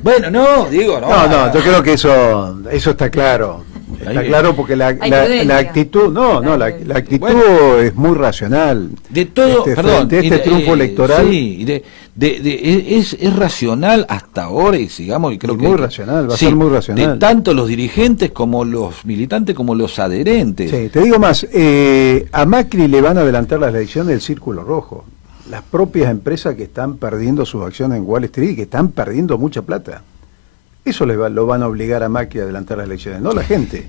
bueno, no, digo, no, yo creo que eso está claro. Está claro porque la actitud, la actitud es muy racional. De todo, perdón, de triunfo electoral. Sí, es racional hasta ahora, y sigamos, y creo que muy racional, va a ser muy racional. De tanto los dirigentes como los militantes como los adherentes. Sí, te digo más, a Macri le van a adelantar las elecciones del Círculo Rojo. Las propias empresas que están perdiendo sus acciones en Wall Street y que están perdiendo mucha plata. Eso lo van a obligar a Macri a adelantar las elecciones, no la gente.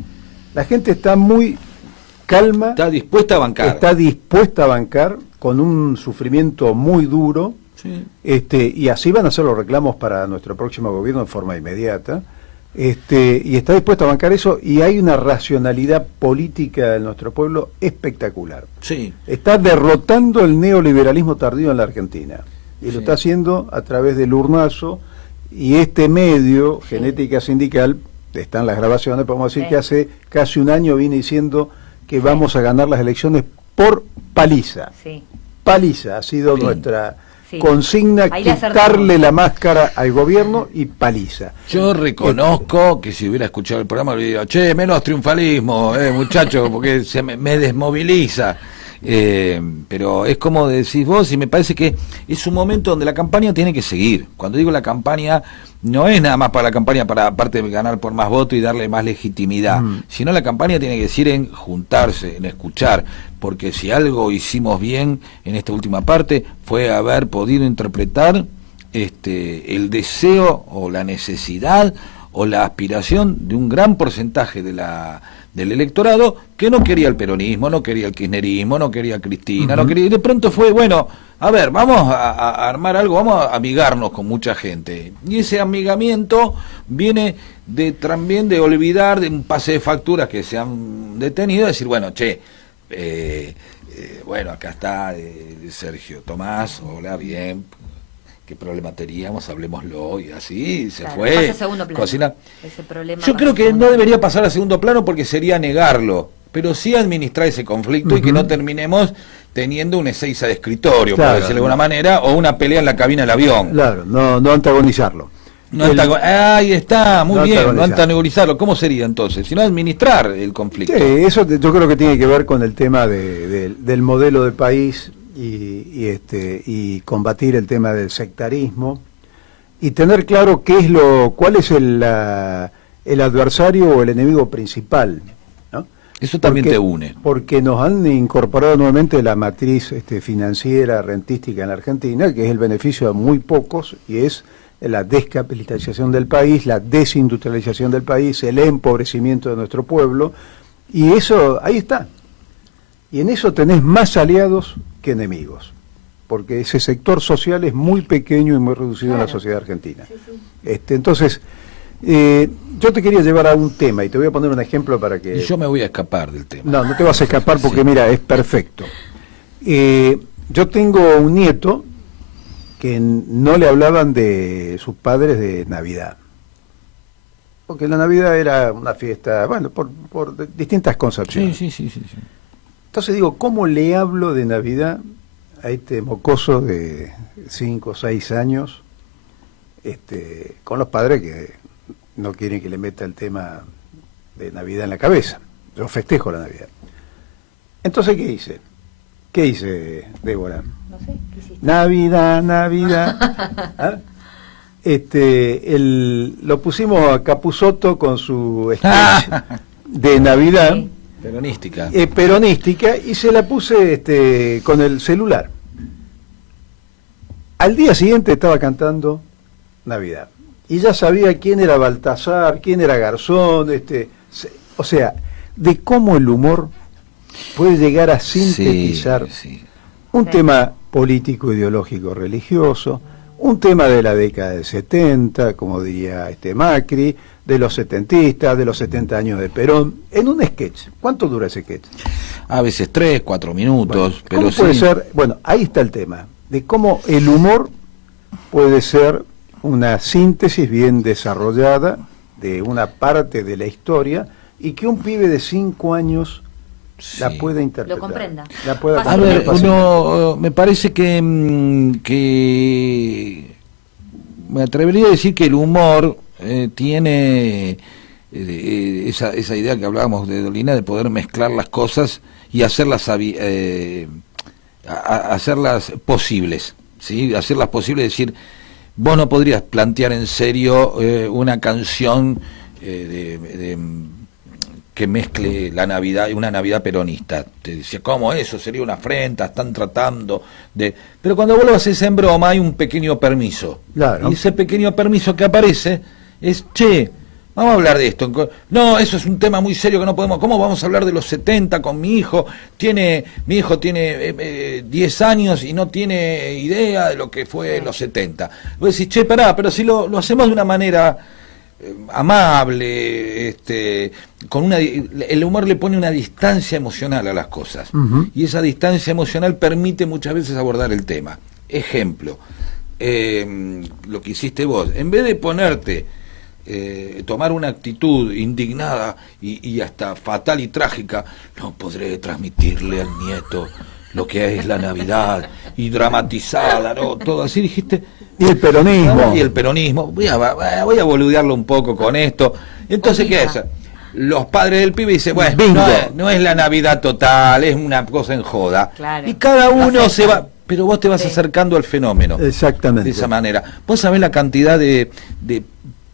La gente está muy calma. Está dispuesta a bancar. Está dispuesta a bancar con un sufrimiento muy duro. Sí. Y así van a ser los reclamos para nuestro próximo gobierno en forma inmediata. Y está dispuesta a bancar eso, y hay una racionalidad política en nuestro pueblo espectacular. Sí. Está derrotando el neoliberalismo tardío en la Argentina. Y lo está haciendo a través del urnazo. Y este medio, Genética Sindical, están las grabaciones, podemos decir que hace casi un año viene diciendo que vamos a ganar las elecciones por paliza. Sí. Paliza ha sido nuestra consigna, quitarle la máscara al gobierno y paliza. Yo reconozco que si hubiera escuchado el programa, hubiera dicho, che, menos triunfalismo, muchachos, porque me desmoviliza. Pero es como decís vos, y me parece que es un momento donde la campaña tiene que seguir. Cuando digo la campaña, no es nada más para la campaña para aparte de ganar por más votos y darle más legitimidad, sino la campaña tiene que decir en juntarse, en escuchar, porque si algo hicimos bien en esta última parte fue haber podido interpretar el deseo o la necesidad o la aspiración de un gran porcentaje del electorado que no quería el peronismo, no quería el kirchnerismo, no quería a Cristina, no quería, y de pronto fue, bueno, a ver, vamos a armar algo, vamos a amigarnos con mucha gente. Y ese amigamiento viene también de olvidar de un pase de facturas que se han detenido, decir, bueno, bueno, acá está Sergio Tomás, hola, bien, qué problema teníamos, hablemoslo, y así se fue. Pasa a segundo plano. Ese problema yo creo que no debería pasar a segundo plano porque sería negarlo, pero sí administrar ese conflicto y que no terminemos teniendo un Ezeiza de escritorio, por decirlo de alguna manera, o una pelea en la cabina del avión. Claro, no antagonizarlo. Ahí está, muy bien, no antagonizarlo. ¿Cómo sería entonces? Sino administrar el conflicto. Sí, eso yo creo que tiene que ver con el tema del modelo de país y combatir el tema del sectarismo y tener claro cuál es el adversario o el enemigo principal, ¿no? Eso también te une. Porque nos han incorporado nuevamente la matriz financiera, rentística en la Argentina, que es el beneficio de muy pocos, y es la descapitalización del país, la desindustrialización del país, el empobrecimiento de nuestro pueblo, y eso, ahí está. Y en eso tenés más aliados que enemigos, porque ese sector social es muy pequeño y muy reducido en la sociedad argentina. Entonces, yo te quería llevar a un tema, y te voy a poner un ejemplo para que... Y yo me voy a escapar del tema. No te vas a escapar porque, mira, es perfecto. Yo tengo un nieto que no le hablaban de sus padres de Navidad, porque la Navidad era una fiesta, bueno, por distintas concepciones. Sí. Entonces digo, ¿cómo le hablo de Navidad a este mocoso de 5 o 6 años, con los padres que no quieren que le meta el tema de Navidad en la cabeza? Yo festejo la Navidad. Entonces, ¿qué hice, Débora? No sé, ¿qué hiciste? Navidad. ¿Ah? Lo pusimos a Capusotto con su sketch de Navidad. Sí. Peronística. Peronística, y se la puse con el celular. Al día siguiente estaba cantando Navidad. Y ya sabía quién era Baltasar, quién era Garzón, o sea, de cómo el humor puede llegar a sintetizar un tema político, ideológico, religioso, un tema de la década del 70, como diría Macri, de los setentistas, de los 70 años de Perón, en un sketch. ¿Cuánto dura ese sketch? A veces 3, 4 minutos, pero ¿cómo puede ser? Bueno, ahí está el tema, de cómo el humor puede ser una síntesis bien desarrollada de una parte de la historia y que un pibe de 5 años la pueda interpretar. Lo comprenda. A ver, me parece que me atrevería a decir que el humor tiene esa idea que hablábamos de Dolina, de poder mezclar las cosas y hacerlas posibles, ¿sí? Hacerlas posibles, decir, vos no podrías plantear en serio una canción que mezcle la Navidad y una Navidad peronista. Te decía, ¿cómo eso? Sería una afrenta, están tratando de... Pero cuando vos lo haces en broma hay un pequeño permiso. Claro. Y ese pequeño permiso que aparece es, vamos a hablar de esto. No, eso es un tema muy serio que no podemos... ¿Cómo vamos a hablar de los 70 con mi hijo? Mi hijo tiene 10 años y no tiene idea de lo que fue los 70. Vos decís, pará, pero si lo hacemos de una manera amable, el humor le pone una distancia emocional a las cosas. Y esa distancia emocional permite muchas veces abordar el tema. Ejemplo, lo que hiciste vos, en vez de ponerte... tomar una actitud indignada y hasta fatal y trágica, no podré transmitirle al nieto lo que es la Navidad y dramatizada, ¿no? Todo así dijiste. Y el peronismo. Voy a boludearlo un poco con esto. Entonces, ¿qué es? los padres del pibe dicen, bueno, Bingo. no es la Navidad total, es una cosa en joda. Claro. Y cada uno Lo se va, pero vos te vas acercando al fenómeno. Exactamente. De esa manera. Vos sabés la cantidad de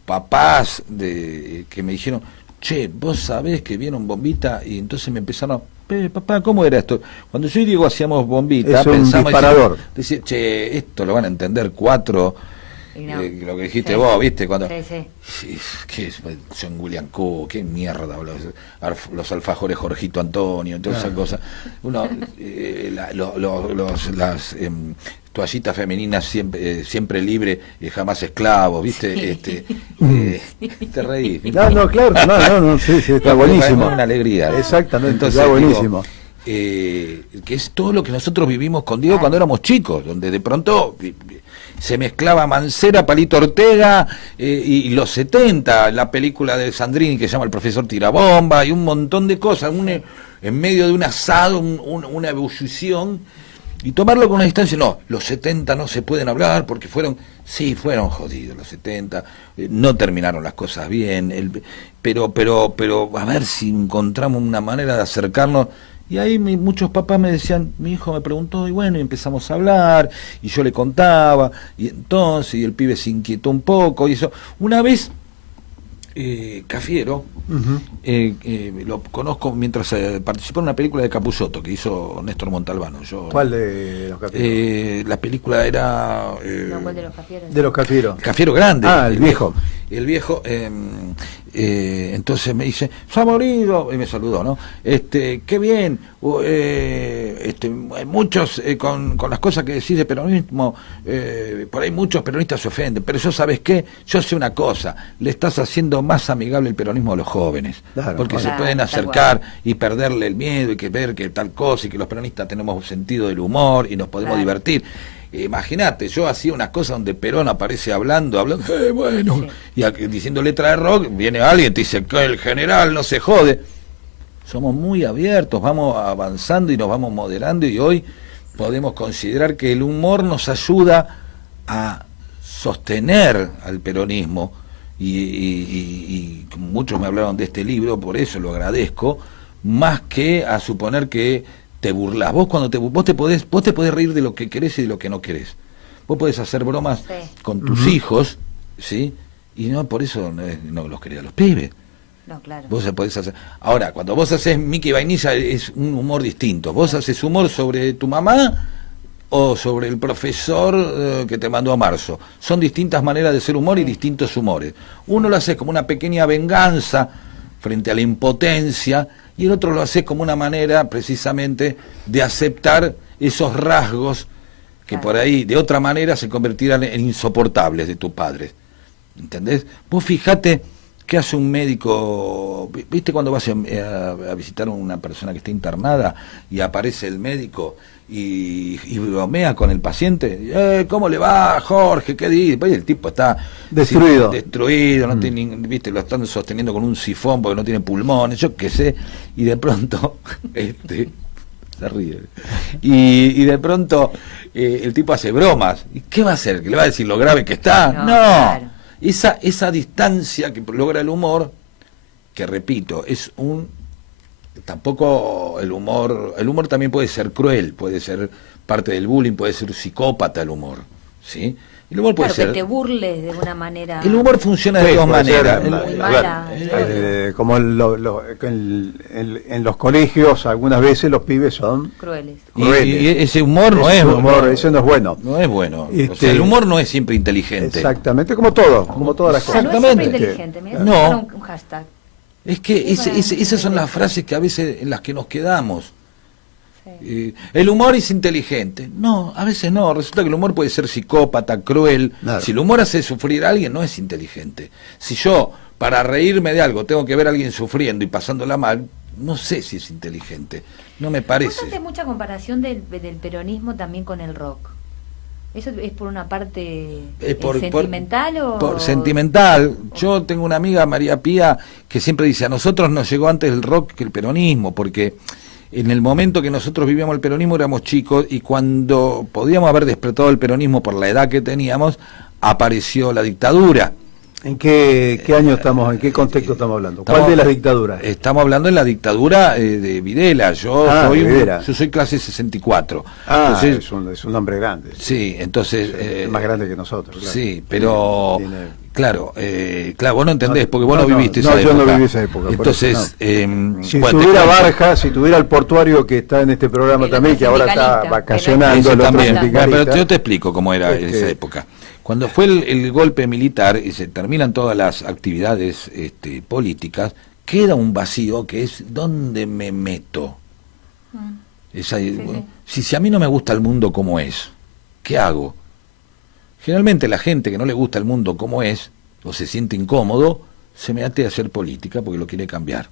papás que me dijeron, che, vos sabés que vieron Bombita, y entonces me empezaron, papá, ¿cómo era esto? Cuando yo y Diego hacíamos Bombita, Es un pensamos, disparador. decía, che, esto lo van a entender 4, No. lo que dijiste Sí. vos, ¿viste? Cuando, Sí. ¿qué es? Son William Coe, qué mierda, los alfajores Jorgito Antonio, todas esas cosas. Uno, las toallitas femeninas siempre libre, jamás esclavos, ¿viste? Te reís. No, claro, no, sí, está buenísimo. Es una alegría. Exactamente, Entonces, está buenísimo. que es todo lo que nosotros vivimos con Diego cuando éramos chicos, donde de pronto se mezclaba Mancera, Palito Ortega y los 70, la película de Sandrini que se llama El Profesor Tirabomba y un montón de cosas, en medio de un asado, una ebullición, y tomarlo con una distancia. No, los 70 no se pueden hablar porque fueron jodidos los 70, no terminaron las cosas bien, pero a ver si encontramos una manera de acercarnos. Y ahí muchos papás me decían, mi hijo me preguntó, y bueno, y empezamos a hablar, y yo le contaba, y entonces, y el pibe se inquietó un poco, y eso. Una vez, Cafiero, lo conozco mientras participó en una película de Capusotto que hizo Néstor Montalbano. ¿Cuál de los Cafieros? La película era... ¿Cuál de los Cafieros? De los Cafieros. Cafiero grande. El viejo. El viejo, entonces me dice, se ha morido, y me saludó, ¿no? Qué bien, muchos con las cosas que decís de peronismo, por ahí muchos peronistas se ofenden, pero yo, ¿sabes qué? Yo sé una cosa, le estás haciendo más amigable el peronismo a los jóvenes, porque se pueden acercar y perderle el miedo y que ver que tal cosa, y que los peronistas tenemos sentido del humor y nos podemos divertir. Imagínate, yo hacía una cosa donde Perón aparece hablando, bueno, y diciendo letra de rock, viene alguien y te dice que el general no se jode. Somos muy abiertos, vamos avanzando y nos vamos moderando, y hoy podemos considerar que el humor nos ayuda a sostener al peronismo, y muchos me hablaron de este libro, por eso lo agradezco, más que a suponer que te burlas. Vos cuando vos te podés reír de lo que querés y de lo que no querés. Vos podés hacer bromas con tus hijos, ¿sí? Y no por eso no los querés a los pibes. No, claro. Vos podés hacer. Ahora, cuando vos haces Mickey Vainilla es un humor distinto. Vos haces humor sobre tu mamá o sobre el profesor que te mandó a marzo. Son distintas maneras de hacer humor y distintos humores. Uno lo hace como una pequeña venganza frente a la impotencia, y el otro lo hace como una manera precisamente de aceptar esos rasgos que por ahí de otra manera se convertirán en insoportables de tus padres. ¿Entendés? Vos fijate qué hace un médico, ¿viste cuando vas a visitar a una persona que está internada y aparece el médico y bromea con el paciente? ¿Cómo le va, Jorge? ¿Qué dice? El tipo está destruido, no tiene, ¿viste? Lo están sosteniendo con un sifón porque no tiene pulmones, yo qué sé, y de pronto se ríe, y de pronto el tipo hace bromas. ¿Y qué va a hacer? ¿Que le va a decir lo grave que está? No. Claro. Esa distancia que logra el humor, que repito, es tampoco el humor también puede ser cruel, puede ser parte del bullying, puede ser psicópata el humor, ¿sí? El humor puede ser... que te burles de una manera... El humor funciona de dos maneras. Como en los colegios, algunas veces los pibes son crueles. Y ese humor no es humor, eso no es bueno. No es bueno. O sea, el humor no es siempre inteligente. Exactamente, como todas las cosas. No es siempre inteligente, mirá, no. Un hashtag. Es que esas son las frases que a veces en las que nos quedamos. El humor es inteligente. No, a veces no. Resulta que el humor puede ser psicópata, cruel. Claro. Si el humor hace sufrir a alguien, no es inteligente. Si yo, para reírme de algo, tengo que ver a alguien sufriendo y pasándola mal, no sé si es inteligente. No me parece. ¿Vos haces mucha comparación del peronismo también con el rock? ¿Eso es por una parte sentimental o...? Por sentimental. Yo tengo una amiga, María Pía, que siempre dice, a nosotros nos llegó antes el rock que el peronismo, porque en el momento que nosotros vivíamos el peronismo éramos chicos, y cuando podíamos haber despertado el peronismo por la edad que teníamos, apareció la dictadura. ¿En qué año estamos, en qué contexto estamos hablando? ¿Cuál de las dictaduras? Estamos hablando en la dictadura de Videla. Yo soy clase 64. Entonces, es un hombre grande. Sí, entonces... es más grande que nosotros. Claro. Sí, pero... Claro, vos no entendés, porque vos no viviste esa época. No, yo no viví esa época. Entonces, si tuviera Barja, si tuviera el portuario que está en este programa también, que ahora está vacacionando, el también. Pero yo te explico cómo era esa época. Cuando fue el golpe militar y se terminan todas las actividades políticas, queda un vacío que es ¿dónde me meto? Si a mí no me gusta el mundo como es, ¿qué hago? Generalmente la gente que no le gusta el mundo como es, o se siente incómodo, se mete a hacer política porque lo quiere cambiar.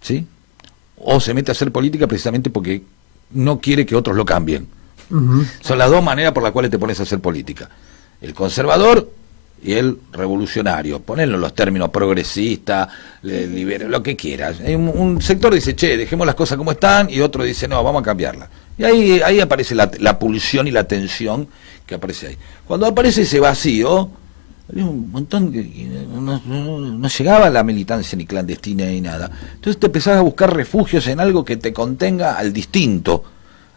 ¿Sí? O se mete a hacer política precisamente porque no quiere que otros lo cambien. Son las dos maneras por las cuales te pones a hacer política. El conservador y el revolucionario. Ponelo en los términos progresista, lo que quieras. Un sector dice, che, dejemos las cosas como están, y otro dice, no, vamos a cambiarlas. Y ahí aparece la pulsión y la tensión que aparece ahí. Cuando aparece ese vacío, había un montón que no llegaba a la militancia ni clandestina ni nada. Entonces te empezás a buscar refugios en algo que te contenga al distinto,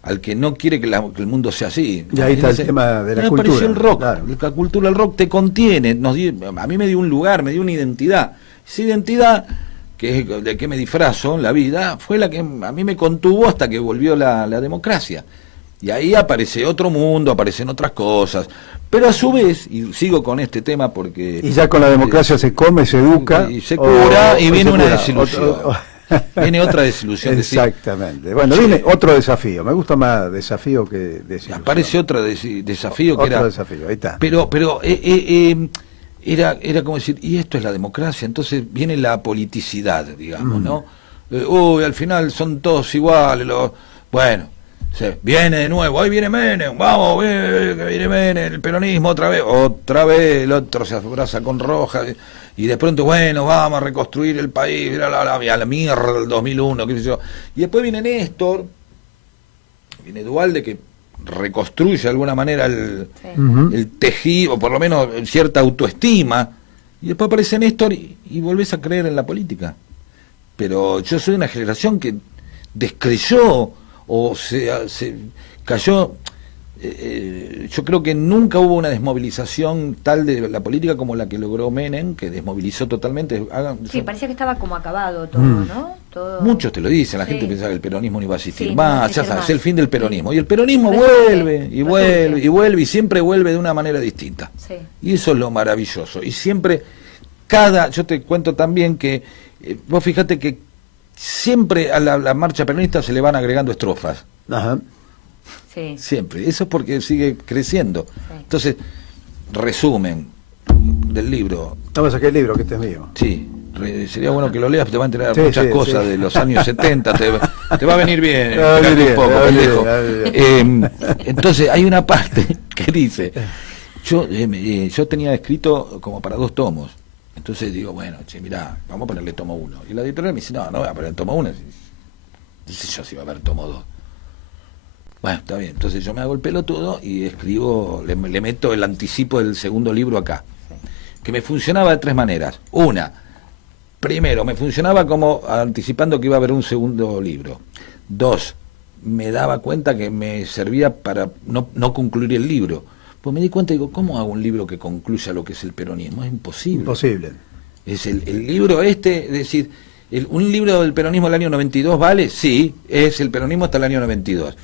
al que no quiere que el mundo sea así. Y ahí está el tema de la cultura. Apareció el rock, claro. La cultura del rock te contiene, a mí me dio un lugar, me dio una identidad. Esa identidad, que es de que me disfrazo en la vida, fue la que a mí me contuvo hasta que volvió la democracia. Y ahí aparece otro mundo, aparecen otras cosas. Pero a su vez, y sigo con este tema porque... Y ya con la democracia se come, se educa... Y se cura, y viene una desilusión. Viene otra desilusión. Exactamente. Bueno, viene otro desafío. Me gusta más desafío que desilusión. Aparece otro desafío que otro desafío, ahí está. Pero era como decir, y esto es la democracia, entonces viene la politicidad, digamos, ¿no? Al final son todos iguales, bueno, viene de nuevo, ahí viene Menem, vamos, viene Menem, el peronismo otra vez, el otro se abraza con Roja, y de pronto, bueno, vamos a reconstruir el país, a la mierda del 2001, qué sé yo. Y después viene Néstor, viene Duhalde, que reconstruye de alguna manera el tejido, o por lo menos cierta autoestima, y después aparece Néstor y volvés a creer en la política. Pero yo soy de una generación que descreyó o se cayó. Yo creo que nunca hubo una desmovilización tal de la política como la que logró Menem, que desmovilizó totalmente. Parecía que estaba como acabado todo, ¿no? Todo... Muchos te lo dicen, la gente pensaba que el peronismo no iba a existir más, ya sabes, es el fin del peronismo. Y el peronismo vuelve, y siempre vuelve de una manera distinta. Y eso es lo maravilloso. Y siempre, yo te cuento también que, vos fíjate que siempre a la marcha peronista se le van agregando estrofas. Ajá. Sí. Siempre, eso es porque sigue creciendo. Entonces, resumen del libro. Vamos a sacar el libro, que este es mío. Sí, sería bueno que lo leas, te va a enterar muchas cosas de los años 70, te va a venir bien, un poco, pendejo. Entonces, hay una parte que dice, yo tenía escrito como para 2 tomos, entonces digo, bueno, mirá, vamos a ponerle tomo 1. Y la editorial me dice, no voy a poner tomo 1, no sé yo si va a haber tomo 2. Bueno, está bien, entonces yo me hago el pelotudo y escribo, le meto el anticipo del segundo libro acá, que me funcionaba de 3 maneras. Primero, me funcionaba como anticipando que iba a haber un segundo libro. 2, me daba cuenta que me servía para no concluir el libro. Pues me di cuenta y digo, ¿cómo hago un libro que concluya lo que es el peronismo? Es imposible. Imposible. Es el libro es decir, un libro del peronismo del año 92, ¿vale? Sí, es el peronismo hasta el año 92.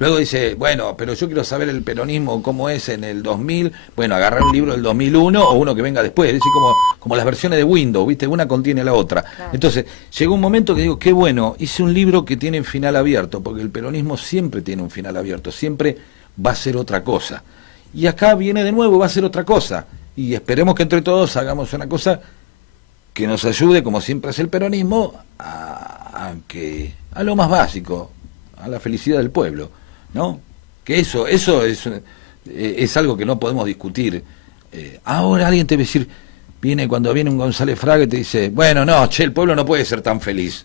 Luego dice, bueno, pero yo quiero saber el peronismo cómo es en el 2000. Bueno, agarrar un libro del 2001 o uno que venga después. Es decir, como las versiones de Windows, ¿viste? Una contiene la otra. Claro. Entonces, llegó un momento que digo, qué bueno, hice un libro que tiene final abierto, porque el peronismo siempre tiene un final abierto, siempre va a ser otra cosa. Y acá viene de nuevo, va a ser otra cosa. Y esperemos que entre todos hagamos una cosa que nos ayude, como siempre es el peronismo, a lo más básico, a la felicidad del pueblo. ¿No? Que eso es algo que no podemos discutir. Ahora alguien te va a decir, cuando viene un González Fraga y te dice, bueno, no, el pueblo no puede ser tan feliz.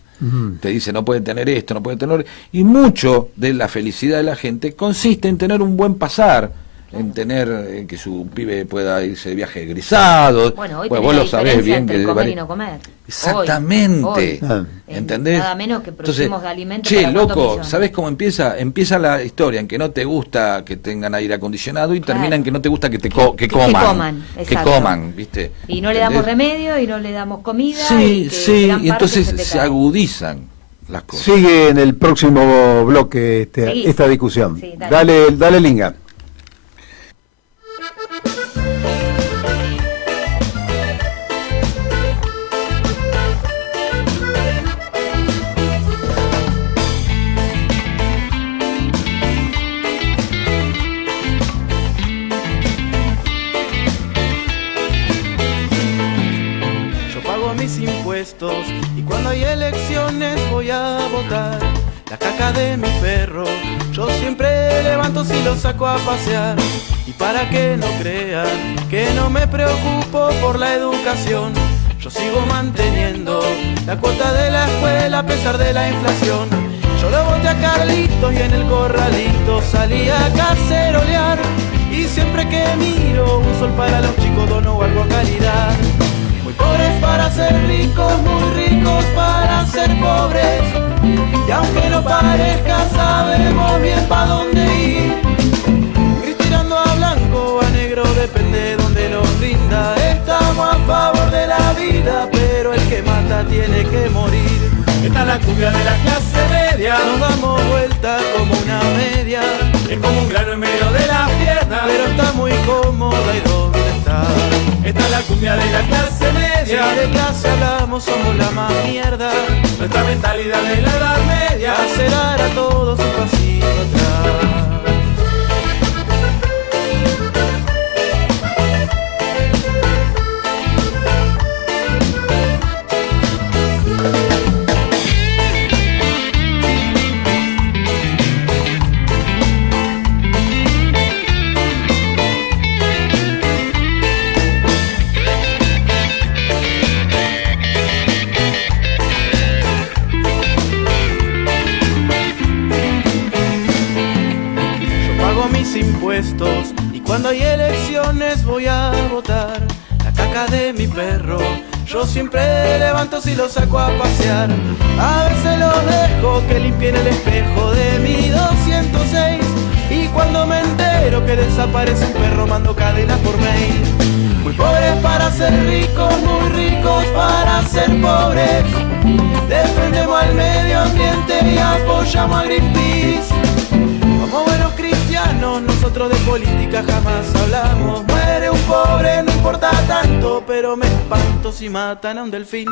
Te dice, no puede tener esto, no puede tener... Y mucho de la felicidad de la gente consiste en tener un buen pasar, en tener que su pibe pueda irse de viaje egresado. Bueno, hoy vos lo sabés bien entre que comer y no comer. Exactamente. Hoy. ¿Entendés? Nada menos que producimos de alimentos. Che, para cuántos loco, millones. ¿sabés cómo empieza? Empieza la historia en que no te gusta que tengan aire acondicionado y termina en que no te gusta que coman. Que coman, que exacto. coman, ¿viste? Y no le damos remedio y no le damos comida. Sí, y que sí, gran y parte entonces te se cae. agudizan las cosas. Sigue en el próximo bloque Seguís. esta discusión. Sí, dale. Dale, Linga. Yo pago mis impuestos y cuando hay elecciones voy a votar. La caca de mi perro yo siempre levanto si lo saco a pasear. Y para que no crean que no me preocupo por la educación, yo sigo manteniendo la cuota de la escuela a pesar de la inflación. Yo lo voté a Carlitos y en el corralito salí a cacerolear. Y siempre que miro un sol para los chicos dono algo a caridad. Muy pobres para ser ricos, muy ricos para ser pobres. Y aunque no parezca, sabemos bien pa' dónde ir. Gris tirando a blanco, a negro, depende de donde nos rinda. Estamos a favor de la vida, pero el que mata tiene que morir. Esta es la cumbia de la clase media. Nos damos vuelta como una media. Es como un grano en medio de las piernas, pero está muy cómoda. ¿Y dónde está? Esta es la cumbia de la clase media. Si de clase hablamos somos la más mierda. Nuestra mentalidad de la edad media hace dar a todos un pasito atrás. Impuestos y cuando hay elecciones voy a votar. La caca de mi perro yo siempre levanto si lo saco a pasear. A veces lo dejo que limpien el espejo de mi 206 y cuando me entero que desaparece un perro mando cadenas por mail. Muy pobres para ser ricos, muy ricos para ser pobres. Defendemos al medio ambiente y apoyamos a Greenpeace. Como buenos cristianos, nosotros de política jamás hablamos. Muere un pobre, no importa tanto, pero me espanto si matan a un delfín.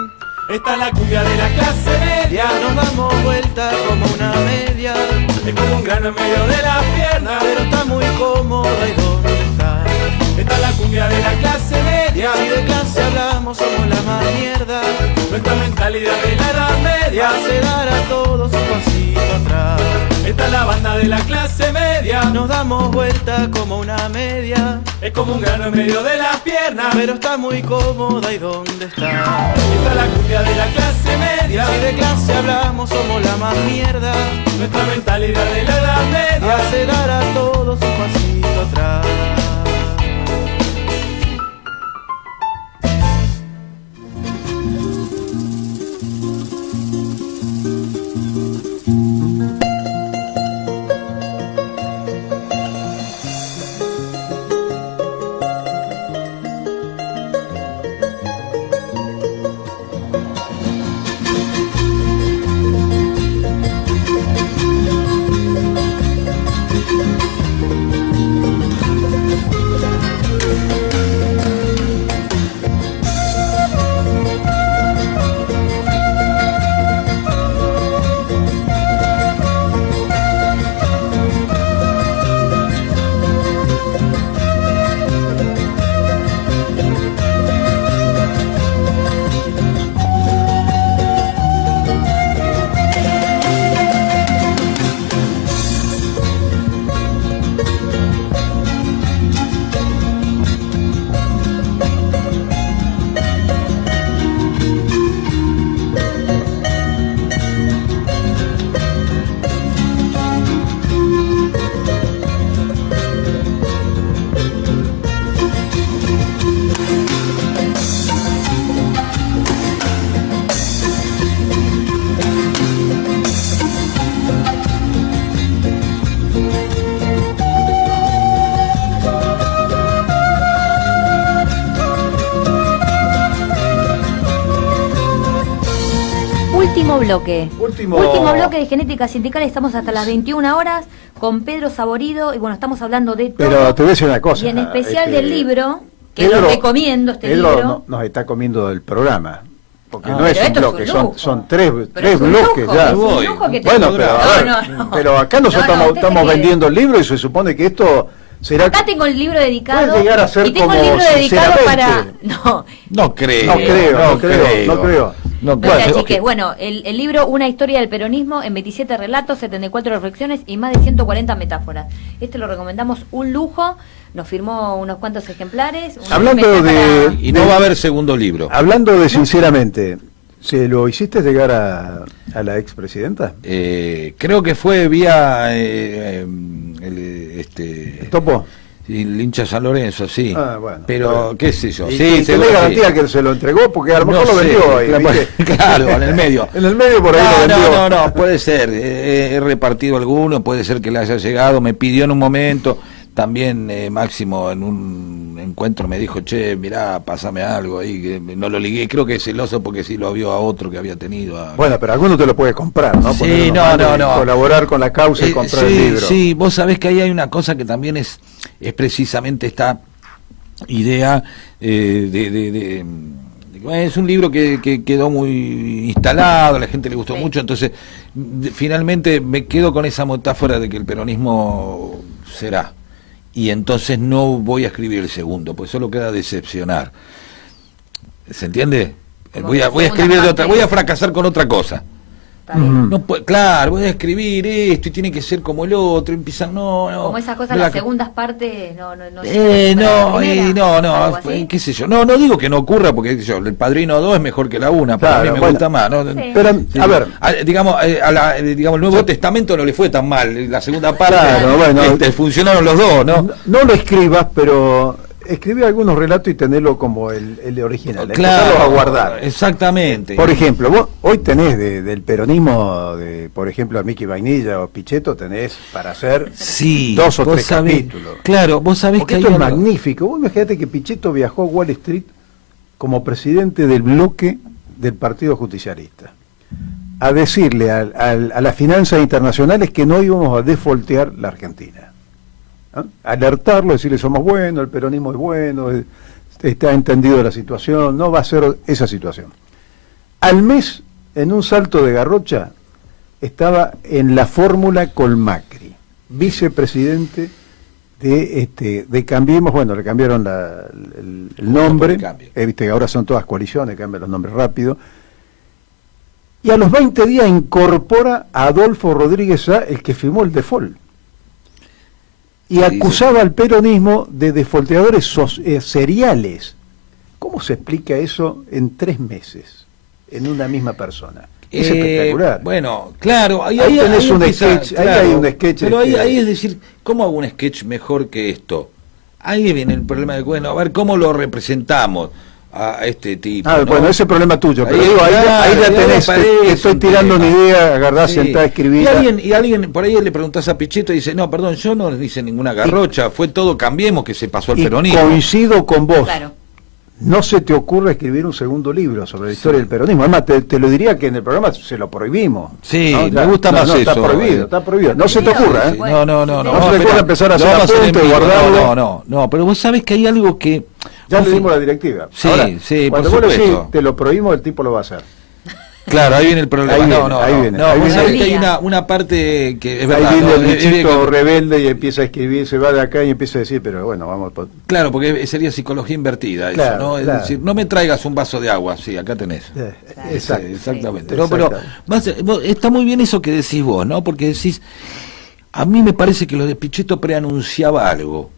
Esta es la cumbia de la clase media. Nos damos vuelta como una media. Es como un grano en medio de las piernas, pero está muy cómoda. ¿Y dónde está? Esta es la cumbia de la clase media. Si de clase hablamos somos la más mierda. Nuestra mentalidad de la edad media hace dar a todos un pasito atrás. Esta es la banda de la clase media. Nos damos vuelta como una media. Es como un grano en medio de las piernas, pero está muy cómoda. ¿Y dónde está? Esta es la cumbia de la clase media. Si de clase hablamos somos la más mierda. Nuestra mentalidad de la edad media hace dar a todos un pasito atrás. bloque. Último bloque de Genética Sindical. Estamos hasta las 21 horas con Pedro Saborido. Y bueno, estamos hablando de todo. Pero te voy a decir una cosa. Y en especial del libro, que lo recomiendo, Pedro libro. nos está comiendo del programa. Porque no pero es un bloque, son tres bloques ya. Bueno, pero acá nosotros estamos vendiendo el libro y se supone que esto será. Acá tengo el libro dedicado. Puede llegar a ser y tengo como el libro dedicado para. No creo. Así que bueno, el libro Una historia del peronismo en 27 relatos, 74 reflexiones y más de 140 metáforas. Este lo recomendamos, un lujo. Nos firmó unos cuantos ejemplares. Hablando de... Y no va a haber segundo libro. Hablando de sinceramente, ¿se lo hiciste llegar a la expresidenta? Creo que fue vía... ¿Topo? El hincha San Lorenzo, sí. Bueno, pero, qué sé yo. Sí, ¿se le garantía que se lo entregó? Porque a lo mejor lo vendió ahí. Claro, en el medio. En el medio por ahí lo vendió. No, puede ser. He repartido alguno, puede ser que le haya llegado. Me pidió en un momento... También Máximo en un encuentro me dijo, che, mirá, pásame algo ahí, que no lo ligué, creo que es celoso porque sí lo vio a otro que había tenido. Bueno, pero alguno te lo puede comprar, ¿no? Sí, no. Colaborar con la causa y comprar el libro. Sí, vos sabés que ahí hay una cosa que también es precisamente esta idea es un libro que quedó muy instalado, a la gente le gustó mucho, entonces finalmente me quedo con esa metáfora de que el peronismo será. Y entonces no voy a escribir el segundo, pues solo queda decepcionar. ¿Se entiende? Voy a escribir de otra, voy a fracasar con otra cosa. No claro, voy a escribir esto y tiene que ser como el otro, empiezan como esas cosas, las segundas partes qué sé yo, no digo que no ocurra porque qué sé yo, el Padrino 2 es mejor que la 1, pero a mí me gusta más, ¿no? Sí. Pero a ver, digamos el Nuevo Testamento no le fue tan mal, la segunda parte funcionaron los dos, no lo escribas, pero escribí algunos relatos y tenerlo como el original, claro, a guardar. Exactamente. Por ejemplo, vos hoy tenés del peronismo, por ejemplo, a Miki Vainilla o Pichetto, tenés para hacer 2 o 3 capítulos. Claro, vos sabés porque que esto es magnífico. Vos imagínate que Pichetto viajó a Wall Street como presidente del bloque del Partido Justicialista a decirle a las finanzas internacionales que no íbamos a defoltear la Argentina. Alertarlo, decirle somos buenos, el peronismo es bueno, está entendido la situación, no va a ser esa situación. Al mes, en un salto de garrocha, estaba en la fórmula con Macri, vicepresidente de Cambiemos. Bueno, le cambiaron el nombre, viste que ahora son todas coaliciones, cambian los nombres rápido, y a los 20 días incorpora a Adolfo Rodríguez Sá, el que firmó el default. Y acusaba al peronismo de defolteadores seriales. ¿Cómo se explica eso en 3 meses, en una misma persona? Es espectacular. Bueno, claro, ahí tenés un sketch, claro, ahí hay un sketch. Pero ahí es decir, ¿cómo hago un sketch mejor que esto? Ahí viene el problema de, bueno, a ver cómo lo representamos a este tipo. Bueno, ese problema tuyo, pero ahí ya tenés, estoy tirando una idea, agarrás, sentás, escribís. Y alguien, por ahí le preguntás a Pichetto y dice, no, perdón, yo no hice ninguna garrocha, fue todo Cambiemos que se pasó al peronismo. Coincido con vos. Claro. No se te ocurre escribir un segundo libro sobre la historia del peronismo. Además, te lo diría que en el programa se lo prohibimos. Sí, me gusta más eso. Está prohibido. No se te ocurra, ¿eh? No. No se te ocurra empezar a hacer apuntes, guardarlo. No, pero vos sabés que hay algo que... Ya le dimos la directiva. Sí, ahora, sí, cuando por vos supuesto. decís, te lo prohibimos, el tipo lo va a hacer. Claro, ahí viene el problema. Ahí viene. Vos sabés que hay una parte que es verdad. Ahí viene el bichito rebelde y empieza a escribir, se va de acá y empieza a decir, pero bueno, vamos. Claro, porque sería psicología invertida eso, claro, ¿no? Es decir, no me traigas un vaso de agua, sí, acá tenés. Exactamente. No, pero está muy bien eso que decís vos, ¿no? Porque decís, a mí me parece que lo de Pichetto preanunciaba algo.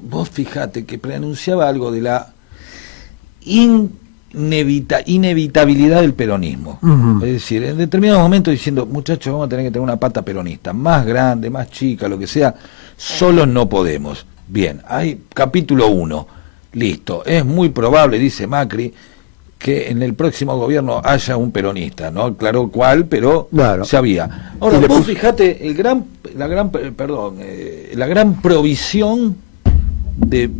Vos fijate que preanunciaba algo de la inevitabilidad del peronismo. Es decir, en determinados momentos diciendo, muchachos, vamos a tener que tener una pata peronista, más grande, más chica, lo que sea, solos no podemos. Bien, hay capítulo 1, listo, es muy probable, dice Macri, que en el próximo gobierno haya un peronista, no aclaró cuál, pero claro, se había. Ahora, vos fijate, la gran provisión de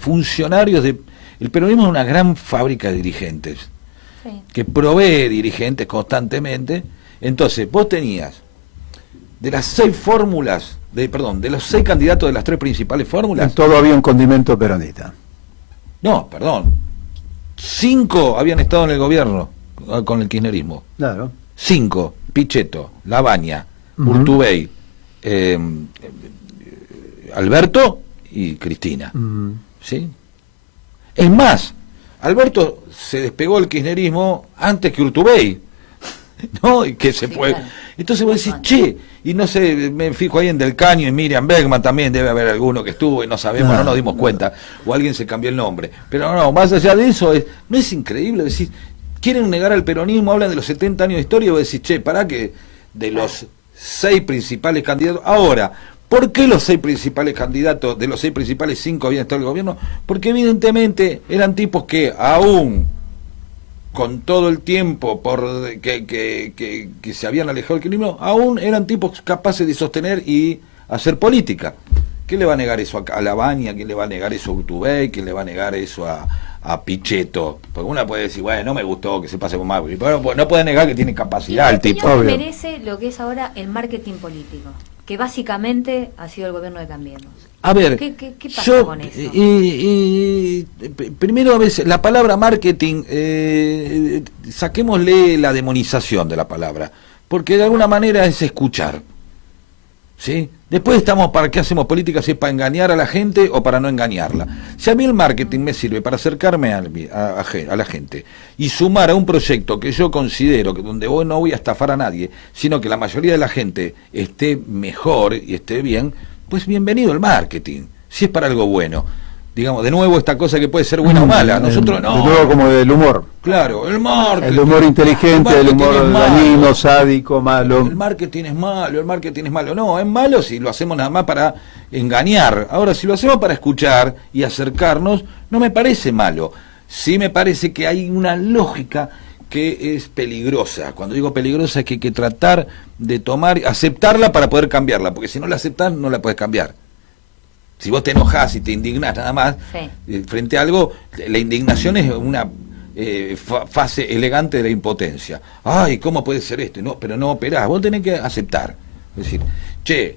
funcionarios de... El peronismo es una gran fábrica de dirigentes. que provee dirigentes constantemente. Entonces, vos tenías de las 6 fórmulas, de los 6 candidatos de las 3 principales fórmulas. En todo había un condimento peronista. No, perdón. 5 habían estado en el gobierno con el kirchnerismo. Claro. 5. Pichetto, Labaña, Urtubey, Alberto y Cristina. ¿Sí? Es más, Alberto se despegó del kirchnerismo antes que Urtubey, ¿no? Y que se fue. Claro. Entonces vos decís, che, y no sé, me fijo ahí en Del Caño y Miriam Bergman también, debe haber alguno que estuvo y no sabemos, no nos dimos cuenta, o alguien se cambió el nombre. Pero no, más allá de eso, no es increíble decir, quieren negar al peronismo, hablan de los 70 años de historia, y vos decís, che, pará que de los 6 principales candidatos, ahora, ¿por qué los 6 principales candidatos, de los 6 principales 5 habían estado en el gobierno? Porque evidentemente eran tipos que aún con todo el tiempo que se habían alejado del kirchnerismo, aún eran tipos capaces de sostener y hacer política. ¿Quién le va a negar eso a Labaña? ¿Quién le va a negar eso a Urtubey? ¿Quién le va a negar eso a Pichetto? Porque una puede decir, bueno, no me gustó que se pase con Macri, pero no puede negar que tiene capacidad el tipo. ¿Qué merece lo que es ahora el marketing político? Que básicamente ha sido el gobierno de Cambiemos. A ver, ¿Qué pasa con eso? Primero, a veces, la palabra marketing, saquémosle la demonización de la palabra, porque de alguna manera es escuchar, ¿sí? Después estamos para qué hacemos política, si es para engañar a la gente o para no engañarla. Si a mí el marketing me sirve para acercarme a la gente y sumar a un proyecto que yo considero que donde no voy a estafar a nadie, sino que la mayoría de la gente esté mejor y esté bien, pues bienvenido el marketing, si es para algo bueno. Digamos, de nuevo esta cosa que puede ser buena o mala, nosotros no. De nuevo como del humor. Claro, el marketing. El humor inteligente, el humor dañino, sádico, malo. El marketing es malo, el marketing es malo. No, es malo si lo hacemos nada más para engañar. Ahora, si lo hacemos para escuchar y acercarnos, no me parece malo. Sí me parece que hay una lógica que es peligrosa. Cuando digo peligrosa es que hay que tratar de aceptarla para poder cambiarla, porque si no la aceptás no la puedes cambiar. Si vos te enojás y te indignás nada más frente a algo, la indignación es una fase elegante de la impotencia. Ay, ¿cómo puede ser esto? No, pero no operás, vos tenés que aceptar. Es decir, che,